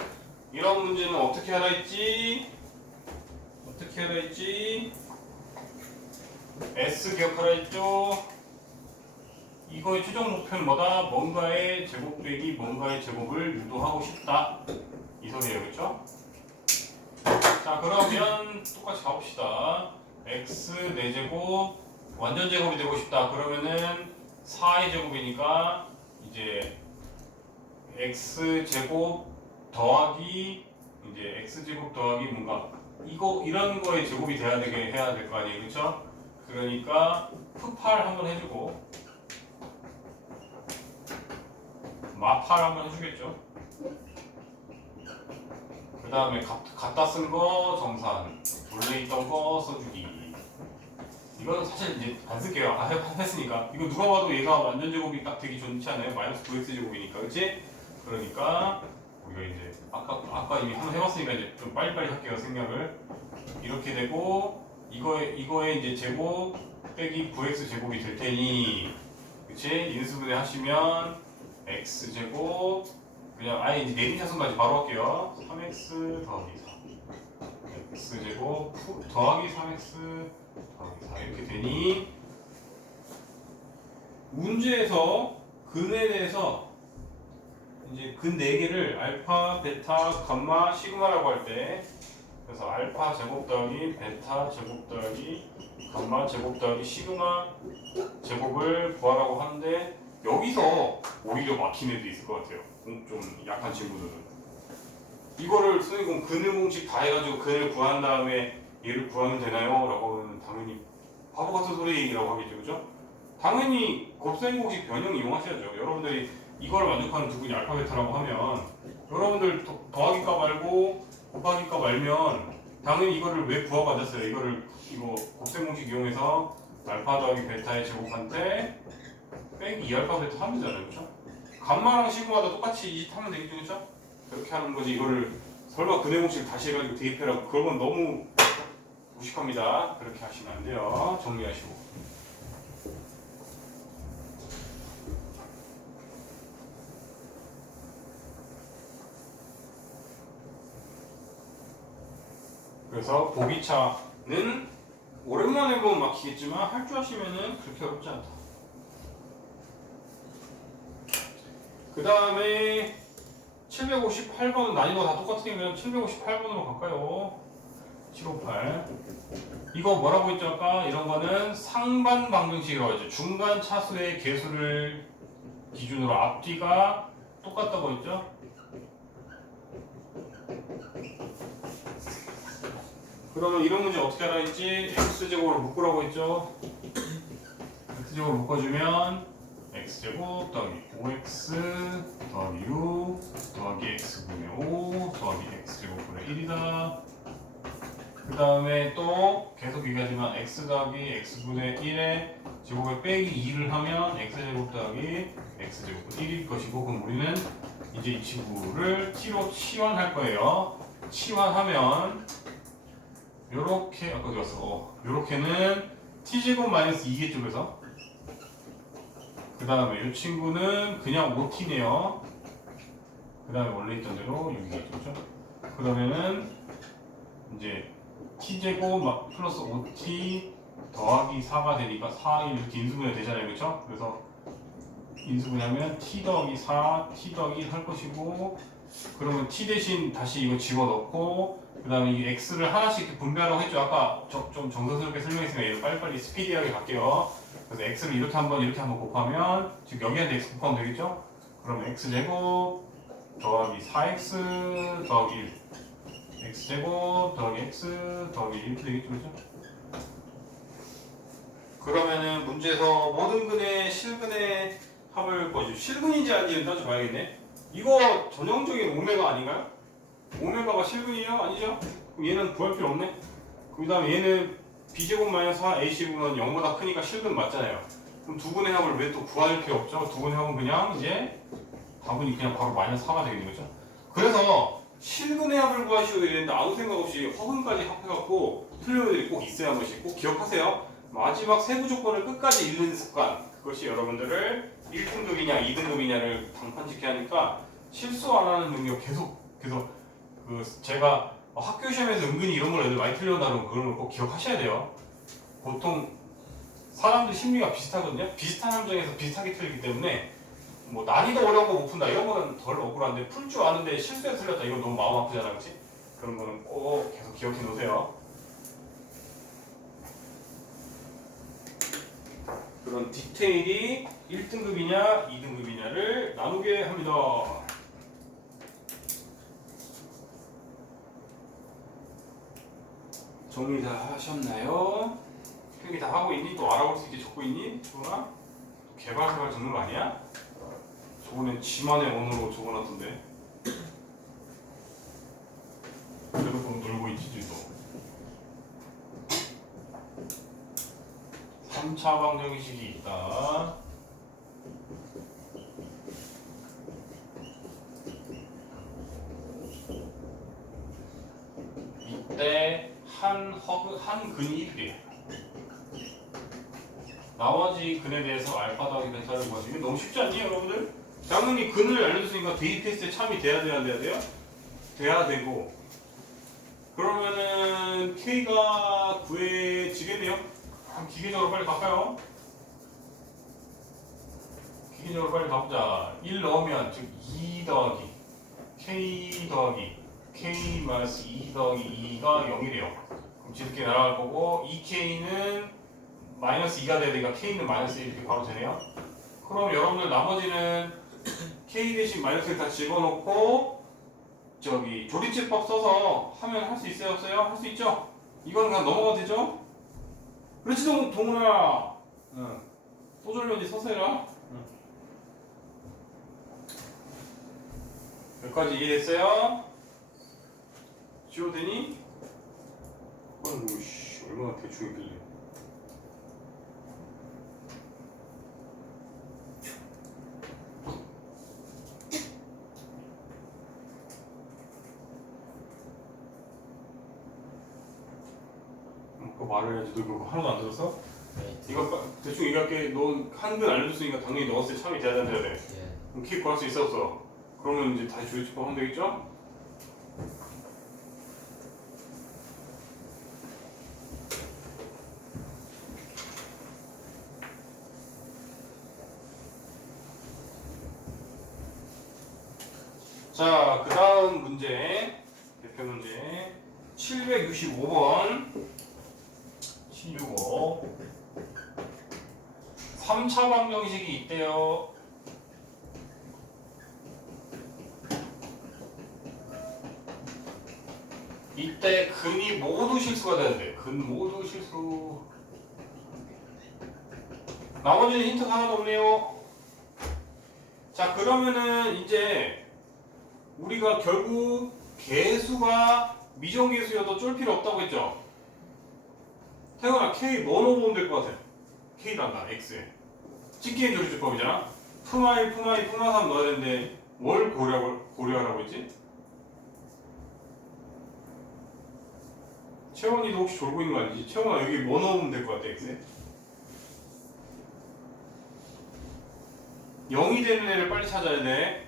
이런 문제는 어떻게 하라 했지? 어떻게 하라 했지? S 기억하라 했죠? 이거의 최종 목표는 뭐다? 뭔가의 제곱 빼기 뭔가의 제곱을 유도하고 싶다. 이 소리예요, 그렇죠? 자, 그러면 똑같이 가봅시다. x 4제곱 완전 제곱이 되고 싶다. 그러면은 4의 제곱이니까 이제 x 제곱 더하기 이제 x 제곱 더하기 뭔가 이런 거의 제곱이 돼야 되게 해야 될 거 아니에요, 그렇죠? 그러니까 푸팔 한번 해주고 마팔 한번 해주겠죠. 그 다음에 갖다 쓴 거 정산, 원래 있던 거 써주기. 이거는 사실 이제 안 쓸게요. 했으니까. 이거 누가 봐도 얘가 완전 제곱이 딱 되기 좋지 않아요? 마이너스 9x 제곱이니까, 그렇지? 그러니까 우리가 이제 아까 이미 한번 해봤으니까 이제 좀 빨리빨리 할게요. 생략을 이렇게 되고 이거에 이제 제곱 빼기 9x 제곱이 될 테니, 그치? 인수분해 하시면 x 제곱 그냥 아예 이제 내림차순까지 바로 할게요. 3x 더하기 4 x 제곱 더하기 3x 더하기 4 이렇게 되니 문제에서 근에 대해서 이제 근 4개를 알파, 베타, 감마, 시그마라고 할 때 그래서 알파 제곱 더하기 베타 제곱 더하기 감마 제곱 더하기 시그마 제곱을 구하라고 하는데 여기서 오히려 막힌 애도 있을 것 같아요. 좀 약한 친구들은 이거를 선생님 근을 공식 다 해가지고 근을 구한 다음에 얘를 구하면 되나요? 라고 하면 당연히 바보 같은 소리라고 하겠죠, 그죠? 당연히 곱셈 공식 변형 이용하셔야죠. 여러분들이 이걸 만족하는 두 분이 알파 베타라고 하면 여러분들 더하기값 알고 곱하기값 알면 당연히 이거를 왜 구하고 앉았어요? 이거 곱셈 공식 이용해서 알파 더하기 베타의 제곱한테 빼기 2알파 베타 하면 되잖아요, 그렇죠? 감마랑 시그마도 똑같이 이짓하면 되겠죠, 그렇죠? 그렇게 하는 거지. 이거를 설마 근해 공식을 다시 해가지고 대입해라고 그러면 너무 무식합니다. 그렇게 하시면 안 돼요. 정리하시고. 그래서 보기차는 오랜만에 보면 막히겠지만 할 줄 아시면은 그렇게 어렵지 않다. 그 다음에 758번은 난이도 다 똑같으니까 758번으로 갈까요? 758. 이거 뭐라고 했죠 아까? 이런 거는 상반 방정식이라고 했죠. 중간 차수의 개수를 기준으로 앞뒤가 똑같다고 했죠. 그러면 이런 문제 어떻게 하라 했지? x제곱으로 묶으라고 했죠. x제곱으로 묶어주면 x제곱 더하기 5x 더하기 6 더하기 x분의 5 더하기 x제곱분의 1이다. 그 다음에 또 계속 얘기하지만 x 더하기 x분의 1에 제곱에 빼기 2를 하면 x제곱 더하기 x제곱분의 1일 것이고, 그럼 우리는 이제 이 친구를 t로 치환할 거예요. 치환하면 요렇게 아까 어디 갔어? 요렇게는 t제곱 마이너스 2겠죠. 그 다음에 이 친구는 그냥 5t네요. 그 그 다음에 원래 있던 대로 여기가 있죠. 그러면은 이제 t제곱 막 플러스 5t 더하기 4가 되니까 4, 1 이렇게 인수분해 되잖아요. 그렇죠? 그래서 인수분해하면 t 더하기 4, t 더하기 1 할 것이고, 그러면 t 대신 다시 이거 집어넣고, 그 다음에 이 x를 하나씩 이렇게 분배하라고 했죠. 아까 좀 정성스럽게 설명했으니까 얘를 빨리빨리 스피디하게 갈게요. 그래서 x를 이렇게 한번 곱하면 지금 여기한테 x 곱하면 되겠죠? 그럼 x제곱 더하기 4x 더하기 1 x제곱 더하기 x 더하기 1 이렇게 되겠죠? 그죠? 그러면은 문제에서 모든 근의 실근의 합을 구해줘. 실근인지 아닌지 따져봐야겠네. 이거 전형적인 오메가 아닌가요? 오메가가 실근이에요? 아니죠? 그럼 얘는 구할 필요 없네. 그 다음에 얘는 b제곱 마이너스 4 ac분은 0보다 크니까 실근 맞잖아요. 그럼 두 근의 합을 왜 또 구할 필요 없죠? 두 근의 합은 그냥 이제 답은 그냥 바로 마이너스 4가 되겠는 거죠. 그래서 실근의 합을 구하시오 이랬는데 아무 생각 없이 허근까지 합해갖고 틀린 애들이 꼭 있어야 한 번씩 꼭 기억하세요. 마지막 세부 조건을 끝까지 읽는 습관, 그것이 여러분들을 1등급이냐 2등급이냐를 방판짓게 하니까 실수 안 하는 능력 계속 그 제가 학교 시험에서 은근히 이런 걸 애들 많이 틀려온다는 그런 걸 꼭 기억하셔야 돼요. 보통 사람들 심리가 비슷하거든요. 비슷한 함정에서 비슷하게 틀리기 때문에 뭐 난이도 어려운 거 못 푼다 이런 거는 덜 억울한데 풀 줄 아는데 실수해 틀렸다 이건 너무 마음 아프잖아, 그렇지? 그런 거는 꼭 계속 기억해 놓으세요. 그런 디테일이 1등급이냐 2등급이냐를 나누게 합니다. 정리 다 하셨나요? 필기 다 하고 있니? 또 알아볼 수 있게 적고 있니? 주원아? 개발 적는 거 아니야? 저번에 지만의 언어로 적어놨던데. 그래도 그럼 놀고 있지 또. 3차 방정식이 있다. 이때 한 근이 1이에요. 나머지 근에 대해서 알파 더하기 베타를 구하시면 너무 쉽지 않니 여러분들? 당연히 근을 알려줬으니까 대입했을 때 참이 돼야 돼요? 돼야 되고, 그러면은 K가 구해지겠네요? 그럼 기계적으로 빨리 갈까요? 기계적으로 빨리 가보자. 1 넣으면 즉 2 더하기 K 더하기 K 마이너스 2 더하기 2가 0이래요. 그럼 지름길 날아갈 거고 2K는 마이너스 2가 돼야 되니까 K는 마이너스 1 이렇게 바로 되네요. 그럼 여러분들 나머지는 K 대신 마이너스를 다 집어넣고 저기 조리제법 써서 하면 할 수 있어요? 없어요? 할 수 있죠? 이거는 그냥 넘어가도 되죠? 그렇지 동훈아. 응. 또 졸려지 서서 해라. 응. 여기까지 이해됐어요? 지워되니? 아이고 씨 얼마나 대충 있길래. 그거 말을 해야지. 너 그거 하나도 안 들었어? 네. 이거 대충 얘기할게. 넌 한글 알려줬으니까 당연히 넣었을 때 참이 돼야 된다 돼. 예. 그럼 키 구할 수 있어 없어? 그러면 이제 다시 조리집법 하면 되겠죠? 자, 그 다음 문제, 대표 문제 765번 765 3차 방정식이 있대요. 이때 근이 모두 실수가 되는데 근 모두 실수. 나머지는 힌트가 하나도 없네요. 자, 그러면은 이제 우리가 결국 개수가 미정계수여도 쫄 필요 없다고 했죠? 태훈아 K 뭐 넣어보면 될 것 같아? K란다 X에 찍기엔 조리제법이잖아. 푸마 1, 푸마 2, 푸마 3 넣어야 되는데 뭘 고려하라고 했지? 채원이도 혹시 졸고 있는 거 아니지? 채원아 여기 뭐 넣으면 될 것 같아 X에? 0이 되는 애를 빨리 찾아야 돼.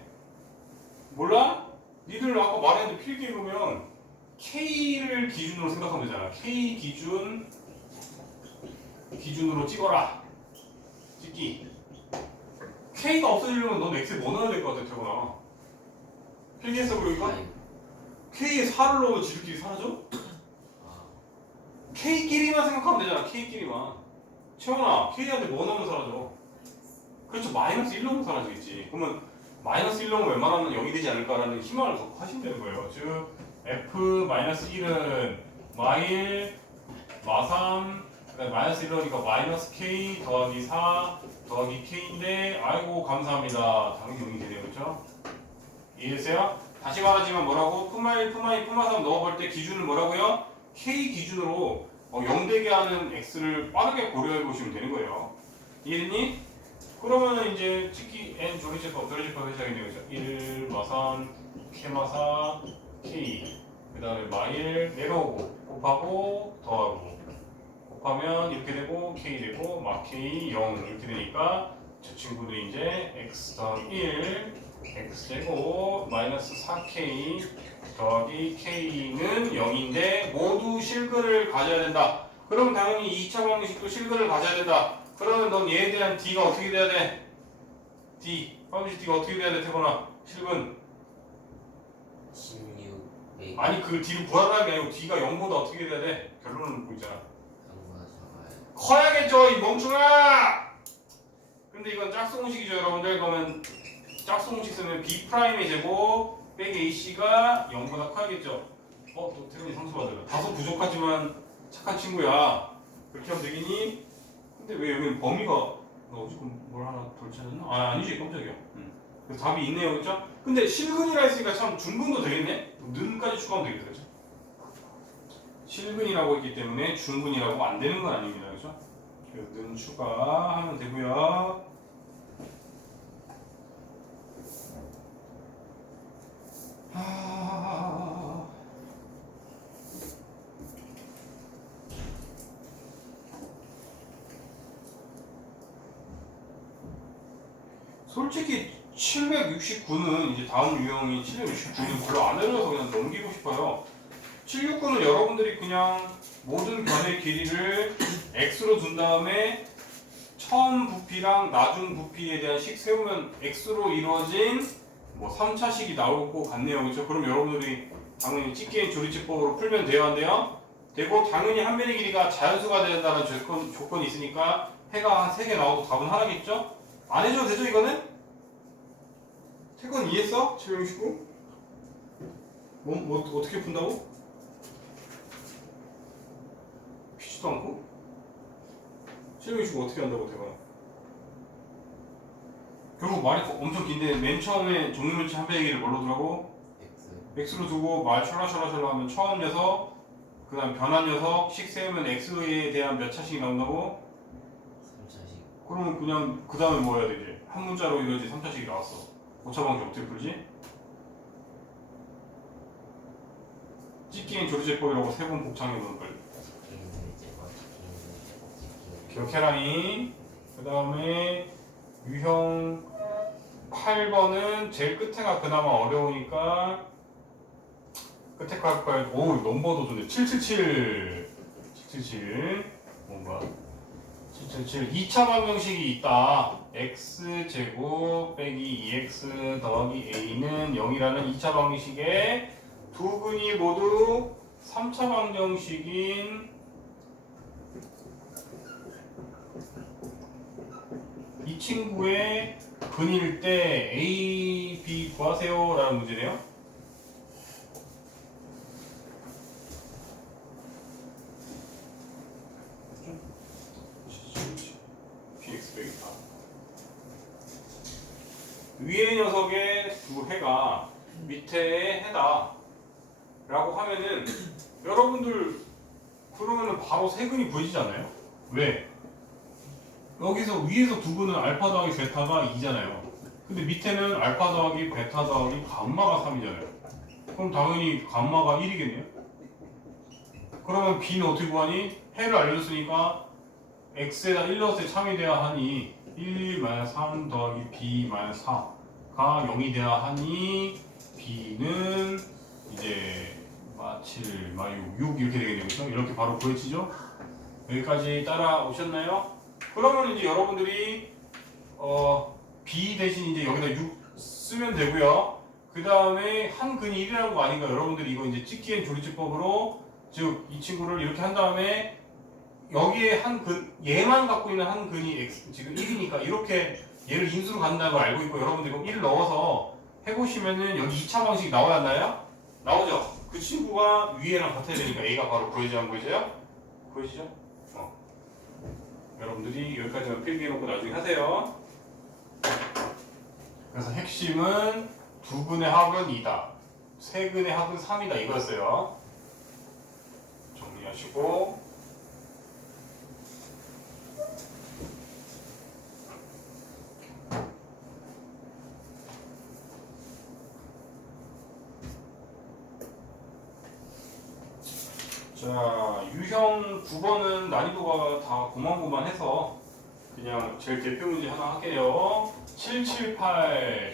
몰라? 니들 아까 말했는데 필기해 보면 K를 기준으로 생각하면 되잖아. K 기준으로 찍어라. 찍기. K가 없어지려면 넌 X에 뭐 넣어야 될 것 같아, 태곤아? 필기했어, 그리고 이거? K에 4를 넣으면 지들끼리 사라져? K끼리만 생각하면 되잖아, K끼리만. 채원아, K한테 뭐 넣으면 사라져? 그렇죠, 마이너스 1 넣으면 사라지겠지. 그러면 마이너스 1 넣으면 웬만하면 0이 되지 않을까라는 희망을 갖고 하시면 되는 거예요. 즉, F-1은 마일, 마3, 그다음에 마이너스 1이니까 마이너스 K 더하기 4 더하기 K인데, 아이고, 감사합니다. 당연히 0이 되네요, 그렇죠? 이해했어요? 다시 말하지만 뭐라고? 푸마1, 푸마2, 푸마3 넣어볼 때 기준은 뭐라고요? K 기준으로 0 되게 하는 X를 빠르게 고려해 보시면 되는 거예요. 이해됐니? 그러면은 이제 찍기 N 조리제법 해줘야겠네요. 그죠? 1, 마3, K마4, K 그 다음에 마일 내려오고 곱하고 더하고 곱하면 이렇게 되고 K 되고 마 K 0 이렇게 되니까 저 친구들이 이제 X 더하기 1 X제곱 마이너스 4K 더하기 K는 0인데 모두 실근을 가져야 된다. 그러면 당연히 2차 방정식도 실근을 가져야 된다. 그러면 넌 얘에 대한 D가 어떻게 돼야 돼? D. 방정식 D가 어떻게 돼야 돼, 태건아? 실근. 16 100 아니 그 D를 구하라는 게 아니고 D가 0보다 어떻게 돼야 돼? 결론을 묻고 있잖아. 0보다 작아요. 커야겠죠, 이 멍충아! 근데 이건 짝수공식이죠, 여러분들. 그러면 짝수공식 쓰면 B'의 제곱 빼기 AC가 0보다 커야겠죠. 또 태근이 상수 받으라. 다소 부족하지만 착한 친구야. 그렇게 하면 되겠니? 근데 왜 여기는 범위가 너 지금 뭘 하나 덜 찾았나? 아니지, 깜짝이야. 그래서 답이 있네요, 그렇죠? 근데 실근이라 했으니까 참 중근도 되겠네? 는까지 추가하면 되겠다, 그렇죠? 실근이라고 했기 때문에 중근이라고 안 되는 건 아닙니다, 그렇죠? 그래서 는 추가하면 되고요. 솔직히 769는 이제 다음 유형이 769는 별로 안 어려워서 그냥 넘기고 싶어요. 769는 여러분들이 그냥 모든 변의 길이를 x로 둔 다음에 처음 부피랑 나중 부피에 대한 식 세우면 x로 이루어진 뭐 3차식이 나올 것 같네요. 그렇죠? 그럼 여러분들이 당연히 찍기의 조리치법으로 풀면 돼요, 안 돼요? 되고 당연히 한 변의 길이가 자연수가 된다는 조건이 있으니까 해가 한 3개 나와도 답은 하나겠죠? 안 해줘도 되죠, 이거는? 태권 이해했어? 769? 뭐 어떻게 푼다고? 피지도 않고? 769 어떻게 한다고, 태권? 결국 말이 엄청 긴데 맨 처음에 종류물질 한 배기를 뭘로 두라고? X로 두고 말 촐라촐라촐라 하면 처음 녀석, 그 다음 변한 녀석, 식 세우면 X에 대한 몇 차식이 나온다고? 3차식. 그러면 그냥 그 다음에 뭐 해야 되지? 한 문자로 이루어진 3차식이 나왔어. 오차방정 어떻게 풀지? 찍기엔 조리제법이라고 3번 복창해 놓은 걸 기억해라니. 그 다음에 유형 8번은 제일 끝에가 그나마 어려우니까 끝에 거 할까요? 오, 넘버도 좋네. 777 뭔가 777 2차 방정식이 있다. x제곱 빼기 2x 더하기 a는 0이라는 2차 방정식에 두 근이 모두 3차 방정식인 이 친구의 근일 때 a, b 구하세요 라는 문제네요. px 빼기 4 위의 녀석의 두 해가 밑에 해다 라고 하면은 여러분들 그러면은 바로 세근이 보이지 않아요? 왜? 여기서 위에서 두 근은 알파 더하기 베타가 2잖아요. 근데 밑에는 알파 더하기 베타 더하기 감마가 3이잖아요. 그럼 당연히 감마가 1이겠네요. 그러면 b는 어떻게 구하니? 해를 알려줬으니까 x에다 1 넣었을 때 참이 돼야 하니 1-3 더하기 b-4 가 0이 돼야 하니 b는 이제 7, 6 이렇게 되겠네요. 그렇죠? 이렇게 바로 구해지죠? 여기까지 따라오셨나요? 그러면 이제 여러분들이 b 대신 이제 여기다 6 쓰면 되고요. 그 다음에 한 근이 1이라는 거 아닌가? 여러분들이 이거 이제 찍기엔 조리집법으로 즉 이 친구를 이렇게 한 다음에 여기에 한 근, 얘만 갖고 있는 한 근이 x, 지금 1이니까 이렇게 얘를 인수로 간다는 걸 알고 있고 여러분들 이거 1을 넣어서 해보시면은 여기 2차 방식이 나와야 하나요? 나오죠? 그 친구가 위에랑 같아야 되니까 A가 바로 구해지지 안 구해져요? 구해지죠? 여러분들이 여기까지만 필기해놓고 나중에 하세요. 그래서 핵심은 두 근의 합은 2다. 세 근의 합은 3이다 이거였어요. 정리하시고 자, 유형 9번은 난이도가 다 고만고만해서 그냥 제일 대표 문제 하나 할게요. 778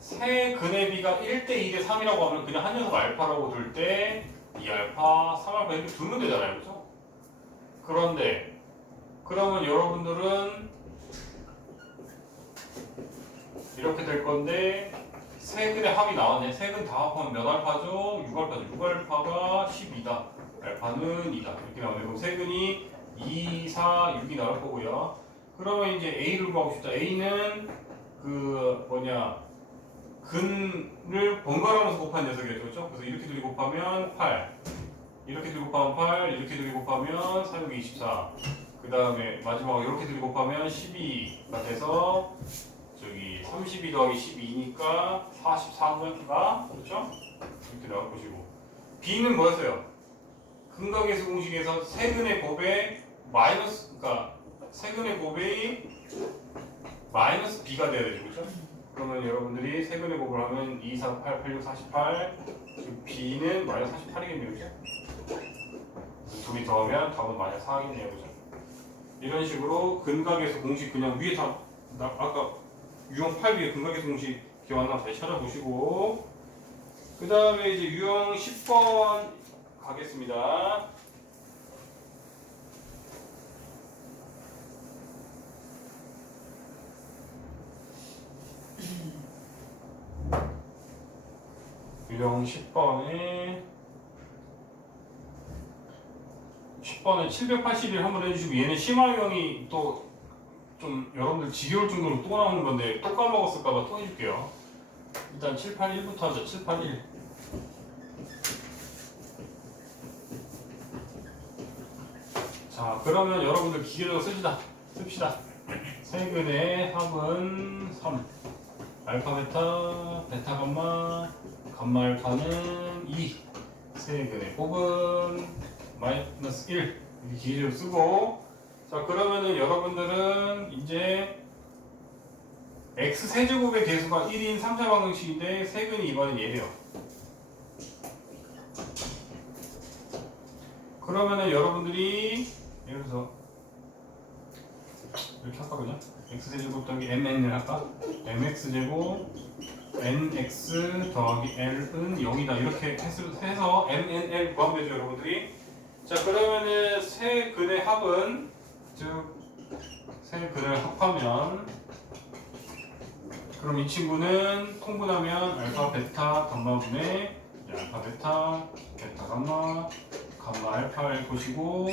세 근의 비가 1대 2대 3이라고 하면 그냥 한 녀석 알파라고 둘 때 2알파, 3알파 이렇게 두면 되잖아요. 그렇죠? 그런데 그러면 여러분들은 이렇게 될 건데 세 근의 합이 나왔네. 세 근 다 합하면 몇 알파죠? 6알파죠. 6알파가 12다. 알파는 2다. 이렇게 나오네. 그럼 세 근이 2, 4, 6이 나올 거고요. 그러면 이제 A를 구하고 싶다. A는 근을 번갈아가면서 곱한 녀석이죠. 그렇죠? 그래서 이렇게 둘이 곱하면 8. 이렇게 둘이 곱하면 8. 이렇게 둘이 곱하면 4, 6, 24. 그 다음에 마지막으로 이렇게 둘이 곱하면 12가 돼서 저기 32 더하기 12니까 44가 그렇죠? 이렇게 나올 것이고 B는 뭐였어요? 근각계수 공식에서 세근의 곱에 그러니까 세근의 곱이 마이너스 B가 돼야 되죠, 그렇죠? 그러면 여러분들이 세근의 곱을 하면 2, 4, 8, 8, 6, 48 지금 B는 마이너스 48이겠네요, 그렇죠? 둘이 더하면 답은 마이너스 4겠네요, 그렇죠? 이런 식으로 근각계수 공식 그냥 위에 아까 유형 8 위에 근각계수 공식 기억 안 나면 다시 찾아보시고 그 다음에 이제 유형 10번 가겠습니다. 유형 10번에 781 한번 해주시고 얘는 심화유형이 또 좀 여러분들 지겨울 정도로 또 나오는 건데 또 까먹었을까봐 또 해줄게요. 일단 781부터 하자. 781 자 그러면 여러분들 기계적으로 씁시다. 세근의 합은 3 알파 베타 베타 감마 감마 알파는 2 세근의 곱은 마이너스 1 이렇게 기계적으로 쓰고 자 그러면은 여러분들은 이제 x 세제곱의 개수가 1인 3차 방정식인데 세근이 이번엔 얘래요. 그러면은 여러분들이 예를 들어서 이렇게 할까 그냥? x 세제곱 더하기 mn을 할까? mx 제곱 nx 더하기 l은 0이다 이렇게 해서 mnl 구하면 되죠 여러분들이. 자 그러면은 세 근의 합은 즉 세 근을 합하면 그럼 이 친구는 통분하면 알파 베타 감마분의 알파 베타 베타 감마 감마 알파일 것이고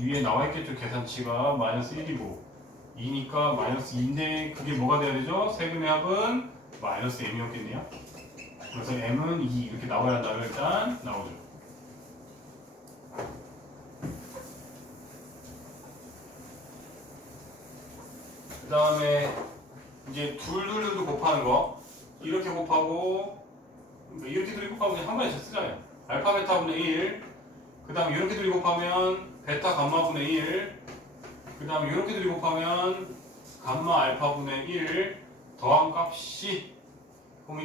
위에 나와 있겠죠 계산치가 마이너스 1이고 2니까 마이너스 2인데 그게 뭐가 돼야 되죠? 세근의 합은 마이너스 m이었겠네요. 그래서 m은 2 이렇게 나와야 한다고 일단 나오죠. 그 다음에 이제 둘둘둘도 곱하는 거 이렇게 곱하고 이렇게 둘이 곱하면 그냥 한 번에 쓰잖아요. 알파 베타분의 1 그 다음에 이렇게 둘이 곱하면 베타 감마분의 1 그 다음에 이렇게 둘이 곱하면 감마 알파분의 1 더한 값이 그럼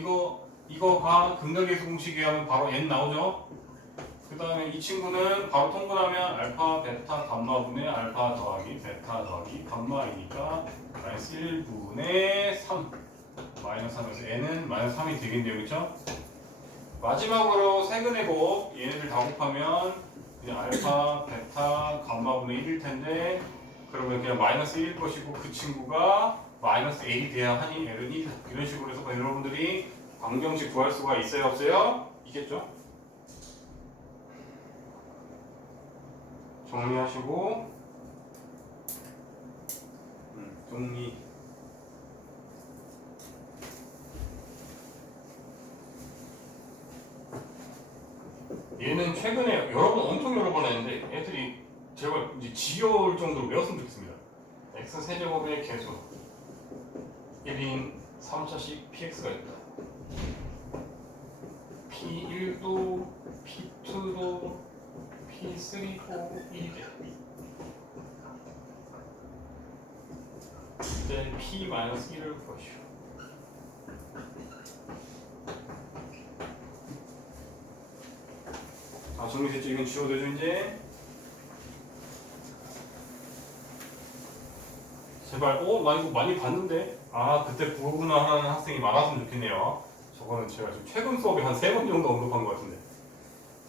이거가 근각계수 공식에 하면 바로 n 나오죠. 그 다음에 이 친구는 바로 통분하면 알파, 베타, 감마분의 알파 더하기 베타 더하기 감마이니까 마이너스 1분의 3 마이너스 3에서 n은 마이너스 3이 되겠네요. 그렇죠? 마지막으로 세근의 곱 얘네들 다 곱하면 그냥 알파, 베타, 감마분의 1일 텐데 그러면 그냥 마이너스 1일 것이고 그 친구가 마이너스 L이 돼야 하니 L은 1 이런 식으로 해서 여러분들이 방정식 구할 수가 있어요? 없어요? 있겠죠? 정리하시고 정리 얘는 최근에 엄청 여러 번 했는데 애들이 제발 이제 지겨울 정도로 외웠으면 좋겠습니다. x 세제곱의 개수 1인 3차식 px가 있다. p1도 p2도 p3도 1이래. 이제 p-1을 구하시오. 자, 정리됐죠? 이건 지워도죠 이제? 제발 나 이거 많이 봤는데? 아 그때 구구나 하는 학생이 많았으면 좋겠네요. 저거는 제가 지금 최근 수업에 한 3번 정도 언급한 것 같은데.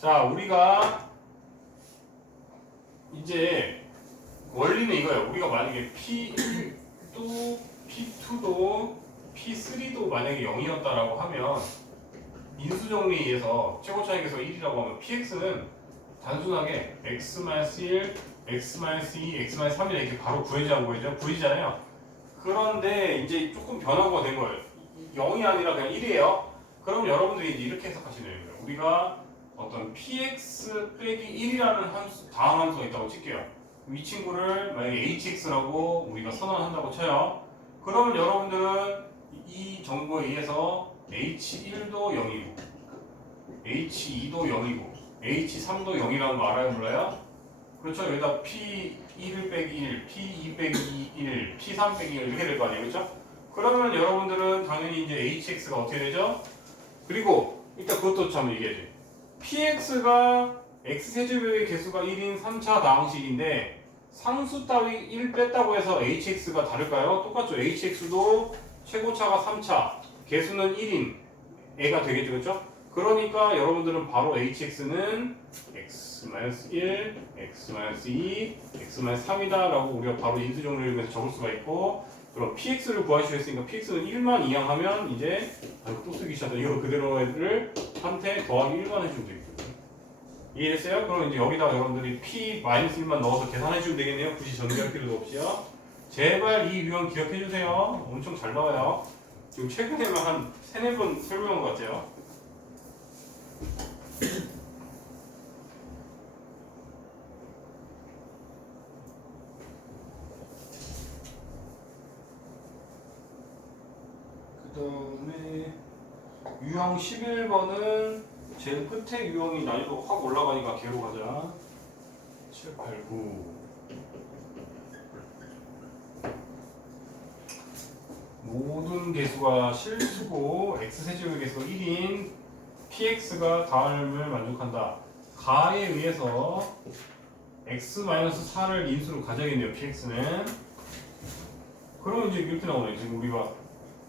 자, 우리가 이제 원리는 이거예요. 우리가 만약에 P1도 P2도 P3도 만약에 0이었다라고 하면 인수정리에서 최고 차익에서 1이라고 하면 PX는 단순하게 X-1, X-2, X-3이라 이렇게 바로 구해지는 거죠. 구해지잖아요. 그런데 이제 조금 변화가 된 거예요. 0이 아니라 그냥 1이에요. 그럼 여러분들이 이제 이렇게 해석하시면 돼요. 우리가 어떤 px 빼기 1이라는 함수, 다음 함수가 있다고 칠게요. 이 친구를 만약에 hx라고 우리가 선언한다고 쳐요. 그러면 여러분들은 이 정보에 의해서 h1도 0이고 h2도 0이고 h3도 0이라는 거 알아요? 몰라요? 그렇죠? 여기다 p1 빼기 1, p2 빼기 1, p3 빼기 1 이렇게 될 거 아니에요? 그렇죠? 그러면 여러분들은 당연히 이제 hx가 어떻게 되죠? 그리고 일단 그것도 참 얘기해야지. px가 x세제곱의 개수가 1인 3차 다항식인데 상수 따위 1 뺐다고 해서 hx가 다를까요? 똑같죠. hx도 최고차가 3차, 개수는 1인 애가 되겠죠. 그렇죠? 그러니까 여러분들은 바로 hx는 x-1, x-2, x-3이다 라고 우리가 바로 인수정리를 위해서 적을 수가 있고, 그럼 px를 구하시겠으니까 px는 1만 이항하면 이제 또 쓰기 시작한다. 이거 그대로를 한테 더하기 1만 해주면 되겠거든요. 이해했어요? 그럼 이제 여기다가 여러분들이 p-1만 넣어서 계산해주면 되겠네요. 굳이 전개할 필요도 없이요. 제발 이 유형 기억해주세요. 엄청 잘 나와요. 지금 최근에만 한 3-4번 설명한 것 같아요. 그 다음에 유형 11번은 제일 끝에 유형이 난이도 확 올라가니까 개로 가자. 7, 8, 9 모든 개수가 실수고 x세제곱의 개수가 1인 px가 다음을 만족한다. 가에 의해서 x-4를 인수로 가져야겠네요. px는. 그러면 이제 이렇게 나오네. 지금 우리가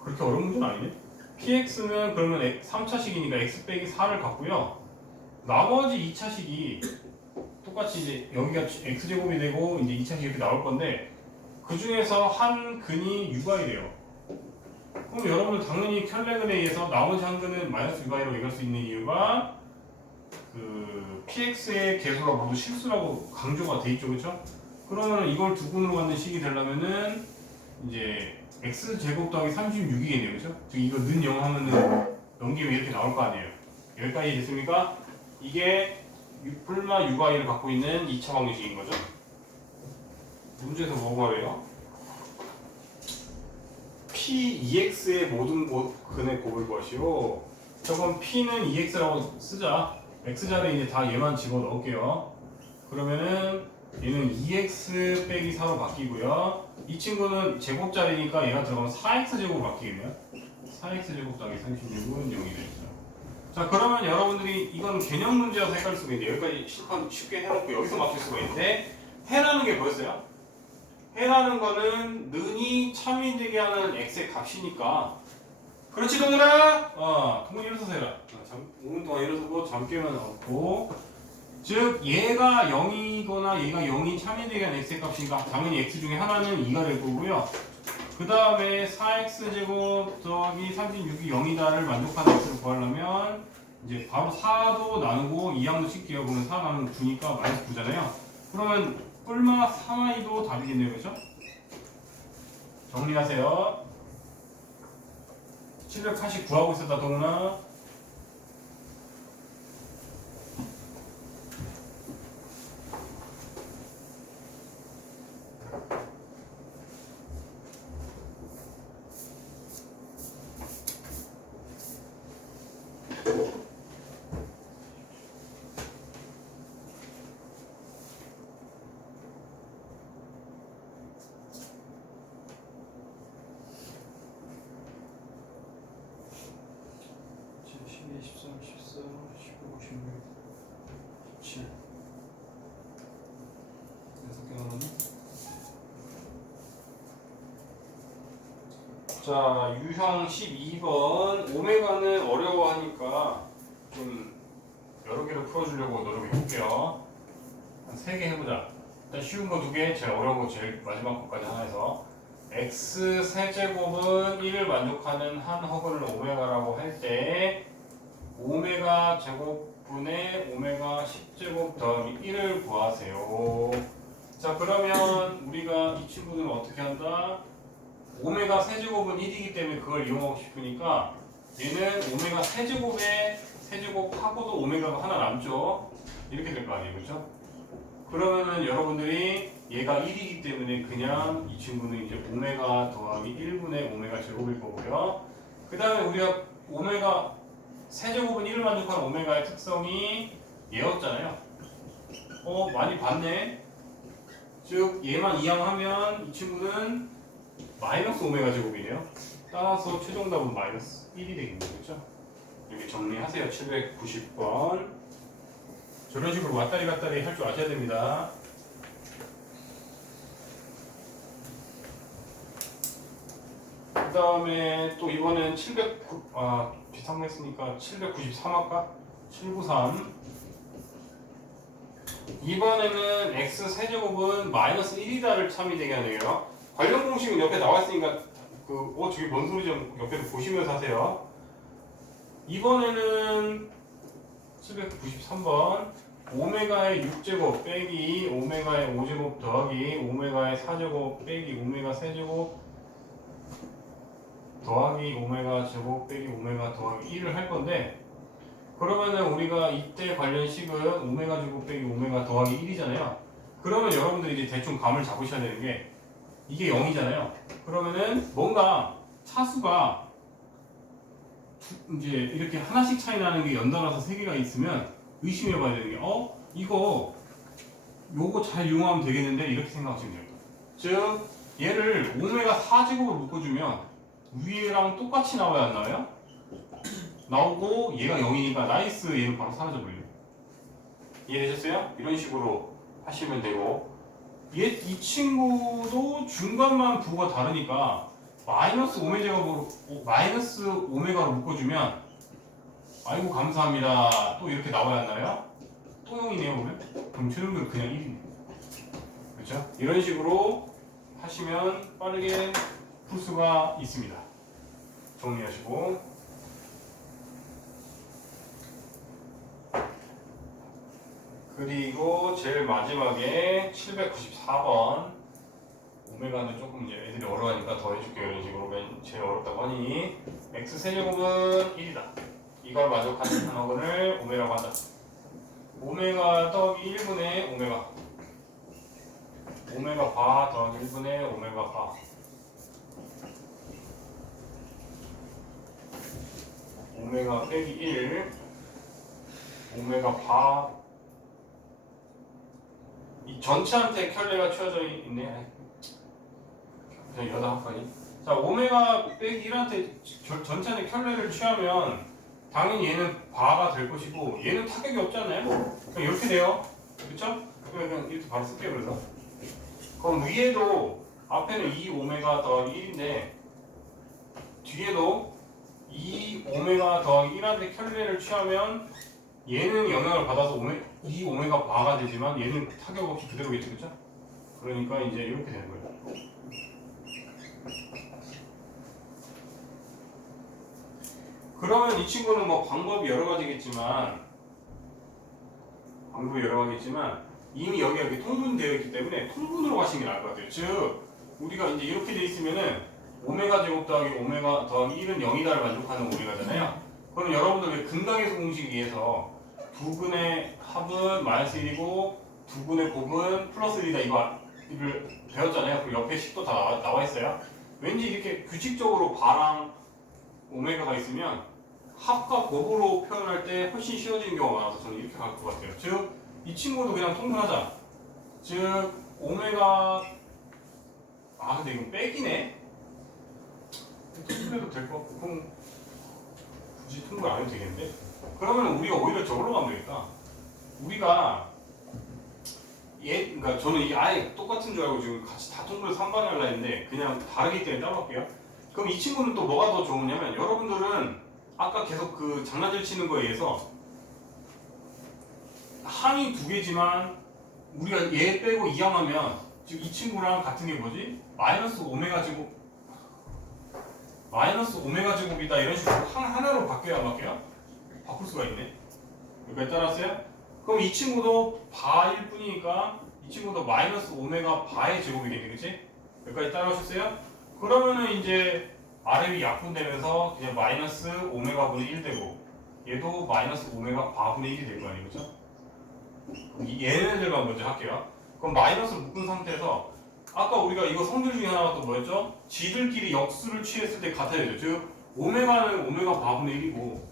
그렇게 어려운 문제는 아니네. px는 그러면 3차식이니까 x 빼기 4를 갖고요. 나머지 2차식이 똑같이 이제 여기가 x제곱이 되고 이제 2차식이 이렇게 나올 건데 그 중에서 한 근이 유가이 돼요. 그럼 여러분들 당연히 켈레근에 의해서 나머지 한 근은 마이너스 유가이로 얘기할 수 있는 이유가 그 px의 개수가 모두 실수라고 강조가 돼 있죠. 그렇죠? 그러면 이걸 두 근으로 갖는 식이 되려면은 이제 x제곱 더하기 36이겠네요. 그렇죠? 즉 이거 는 0 하면은 넘기면 이렇게 나올 거 아니에요. 여기까지 됐습니까? 이게 풀마 유가이를 갖고 있는 2차 방정식인 거죠. 문제에서 뭐가 그래요? p2x의 모든 근의 곱을 구하시오. 저건 p는 2x라고 쓰자. x자리에 이제 다 얘만 집어넣을게요. 그러면은 얘는 2x 빼기 4로 바뀌고요. 이 친구는 제곱자리니까 얘가 들어가면 4x제곱 바뀌겠네요. 4x제곱 더하기 36은 0이 되겠죠. 자, 자, 그러면 여러분들이 이건 개념 문제여서 헷갈릴 수가 있는데 여기까지 실컷 쉽게 해놓고 여기서 맞출 수가 있는데 해라는 게 뭐였어요? 해라는 거는 는이 참인되게 하는 x의 값이니까 그렇지 동훈아? 동훈이 일어서서 해라. 5분 동안 일어서고 잠 깨면 없고 즉 얘가 0이거나 얘가 0이 참인되게 하는 x의 값이니까 당연히 x 중에 하나는 2가 될 거고요. 그 다음에 4x제곱 더하기 36이 0이다를 만족하는 x를 구하려면 이제 바로 4도 나누고 2항도 칠게요. 그러면 4 나누면 9니까 마이너스 9잖아요. 그러면 뿔마 3i도 답이겠네요. 그렇죠? 정리하세요. 789하고 있었다 동훈아. 자, 유형 12번 오메가는 어려워하니까 좀 여러 개를 풀어주려고 노력해 볼게요. 한 3개 해보자. 일단 쉬운 거 2개, 제일 어려운 거 제일 마지막 거까지 하나 해서 x 세제곱은 1을 만족하는 한 허근을 오메가라고 할 때 오메가 제곱분의 오메가 10제곱 더하기 1을 구하세요. 자, 그러면 우리가 이 친구는 어떻게 한다? 오메가 세제곱은 1이기 때문에 그걸 이용하고 싶으니까 얘는 오메가 세제곱에 세제곱하고도 오메가가 하나 남죠. 이렇게 될 거 아니에요, 그렇죠? 그러면은 여러분들이 얘가 1이기 때문에 그냥 이 친구는 이제 오메가 더하기 1분의 오메가 제곱일 거고요. 그 다음에 우리가 오메가 세제곱은 1을 만족하는 오메가의 특성이 얘였잖아요. 많이 봤네. 즉 얘만 이항하면 이 친구는 마이너스 오메가 제곱이네요. 따라서 최종 답은 마이너스 1이 되겠네요. 그렇죠? 이렇게 정리하세요. 790번. 저런 식으로 왔다리 갔다리 할 줄 아셔야 됩니다. 그 다음에 또 이번엔 비슷한 거 했으니까 793 할까? 793. 이번에는 x 세제곱은 마이너스 1이다를 참이되게 하네요. 관련 공식은 옆에 나와 있으니까 저기 뭔 소리 좀 옆에서 보시면서 하세요. 이번에는 793번 오메가의 6제곱 빼기 오메가의 5제곱 더하기 오메가의 4제곱 빼기 오메가 세제곱 더하기 오메가 제곱 빼기 오메가 더하기 1을 할 건데 그러면은 우리가 이때 관련 식은 오메가 제곱 빼기 오메가 더하기 1이잖아요. 그러면 여러분들이 이제 대충 감을 잡으셔야 되는 게 이게 0이잖아요. 그러면은 뭔가 차수가 이제 이렇게 하나씩 차이 나는 게 연달아서 3개가 있으면 의심해 봐야 되는 게 요거 잘 이용하면 되겠는데 이렇게 생각하시면 돼요. 즉 얘를 오메가 4제곱을 묶어주면 위에랑 똑같이 나와야 안 나와요? 나오고 얘가 0이니까 나이스 얘는 바로 사라져버려요. 이해되셨어요? 이런 식으로 하시면 되고 이 친구도 중간만 부호가 다르니까 마이너스 오메가로 묶어주면 아이고 감사합니다. 또 이렇게 나와야 하나요? 또 0이네요 보면? 그럼 최종적으로 그냥 1이네요. 그렇죠? 이런 식으로 하시면 빠르게 풀 수가 있습니다. 정리하시고 그리고 제일 마지막에 794번 오메가는 조금 이제 애들이 어려워하니까 더 해줄게요. 이런 식으로 제일 어렵다고 하니 x 세제곱은 1이다. 이걸 만족하는 한어근을 오메가라고 한다. 오메가 더하기 1분의 오메가 바 더하기 1분의 오메가 바 오메가 빼기 1 오메가 바 이 전체한테 켤레가 취해져 있네. 여다 한번이. 자 오메가 빼기 1한테 전체한테 켤레를 취하면 당연히 얘는 바가 될 것이고 얘는 타격이 없잖아요. 그럼 이렇게 돼요. 그쵸? 그냥 이렇게 바로 쓸게요. 그래서 그럼 위에도 앞에는 2 오메가 더하기 1인데 뒤에도 2 오메가 더하기 1한테 켤레를 취하면 얘는 영향을 받아서 2 오메가 바가 되지만 얘는 타격 없이 그대로겠죠. 그쵸? 그러니까 이제 이렇게 되는 거예요. 그러면 이 친구는 뭐 방법이 여러 가지겠지만 이미 여기가 이렇게 통분되어 있기 때문에 통분으로 가시는 게 나을 것 같아요. 즉 우리가 이제 이렇게 돼 있으면은 오메가 제곱 더하기 오메가 더하기 1은 0이다를 만족하는 오메가잖아요. 그럼 여러분들 왜 근각에서 공식에서 두 근의 합은 마이너스 1이고 두 근의 곱은 플러스 1이다 이걸 배웠잖아요. 그리고 옆에 식도 다 나와 있어요. 왠지 이렇게 규칙적으로 바랑 오메가가 있으면 합과 곱으로 표현할 때 훨씬 쉬워지는 경우가 많아서 저는 이렇게 갈 것 같아요. 즉, 이 친구도 그냥 통분하자. 즉, 오메가 근데 이건 백이네? 통분해도 될 것 같고 그럼 굳이 통분 안 해도 되겠는데? 그러면 우리가 오히려 저걸로 가면 되겠다. 우리가 그러니까 저는 이게 아예 똑같은 줄 알고 지금 같이 다 통분을 상반하려 했는데 그냥 다르기 때문에 따로 할게요. 그럼 이 친구는 또 뭐가 더 좋으냐면 여러분들은 아까 계속 그 장난질 치는 거에 의해서 항이 두 개지만 우리가 얘 빼고 이항하면 지금 이 친구랑 같은 게 뭐지? 마이너스 오메가 제곱이다 이런 식으로 항 하나로 바뀌어야 안 바뀌어요? 바꿀 수가 있네. 여기까지 따라왔어요? 그럼 이 친구도 바일 뿐이니까 이 친구도 마이너스 오메가 바의 제곱이겠네, 그치? 여기까지 따라오셨어요? 그러면은 이제 아래 위 약분되면서 그냥 마이너스 오메가 분의 1 되고 얘도 마이너스 오메가 바분의 1이 될 거 아니에요, 그쵸? 그럼 얘네들만 먼저 할게요. 그럼 마이너스를 묶은 상태에서 아까 우리가 이거 성질 중에 하나가 또 뭐였죠? 지들끼리 역수를 취했을 때 같아야 되죠. 즉 오메가는 오메가 바분의 1이고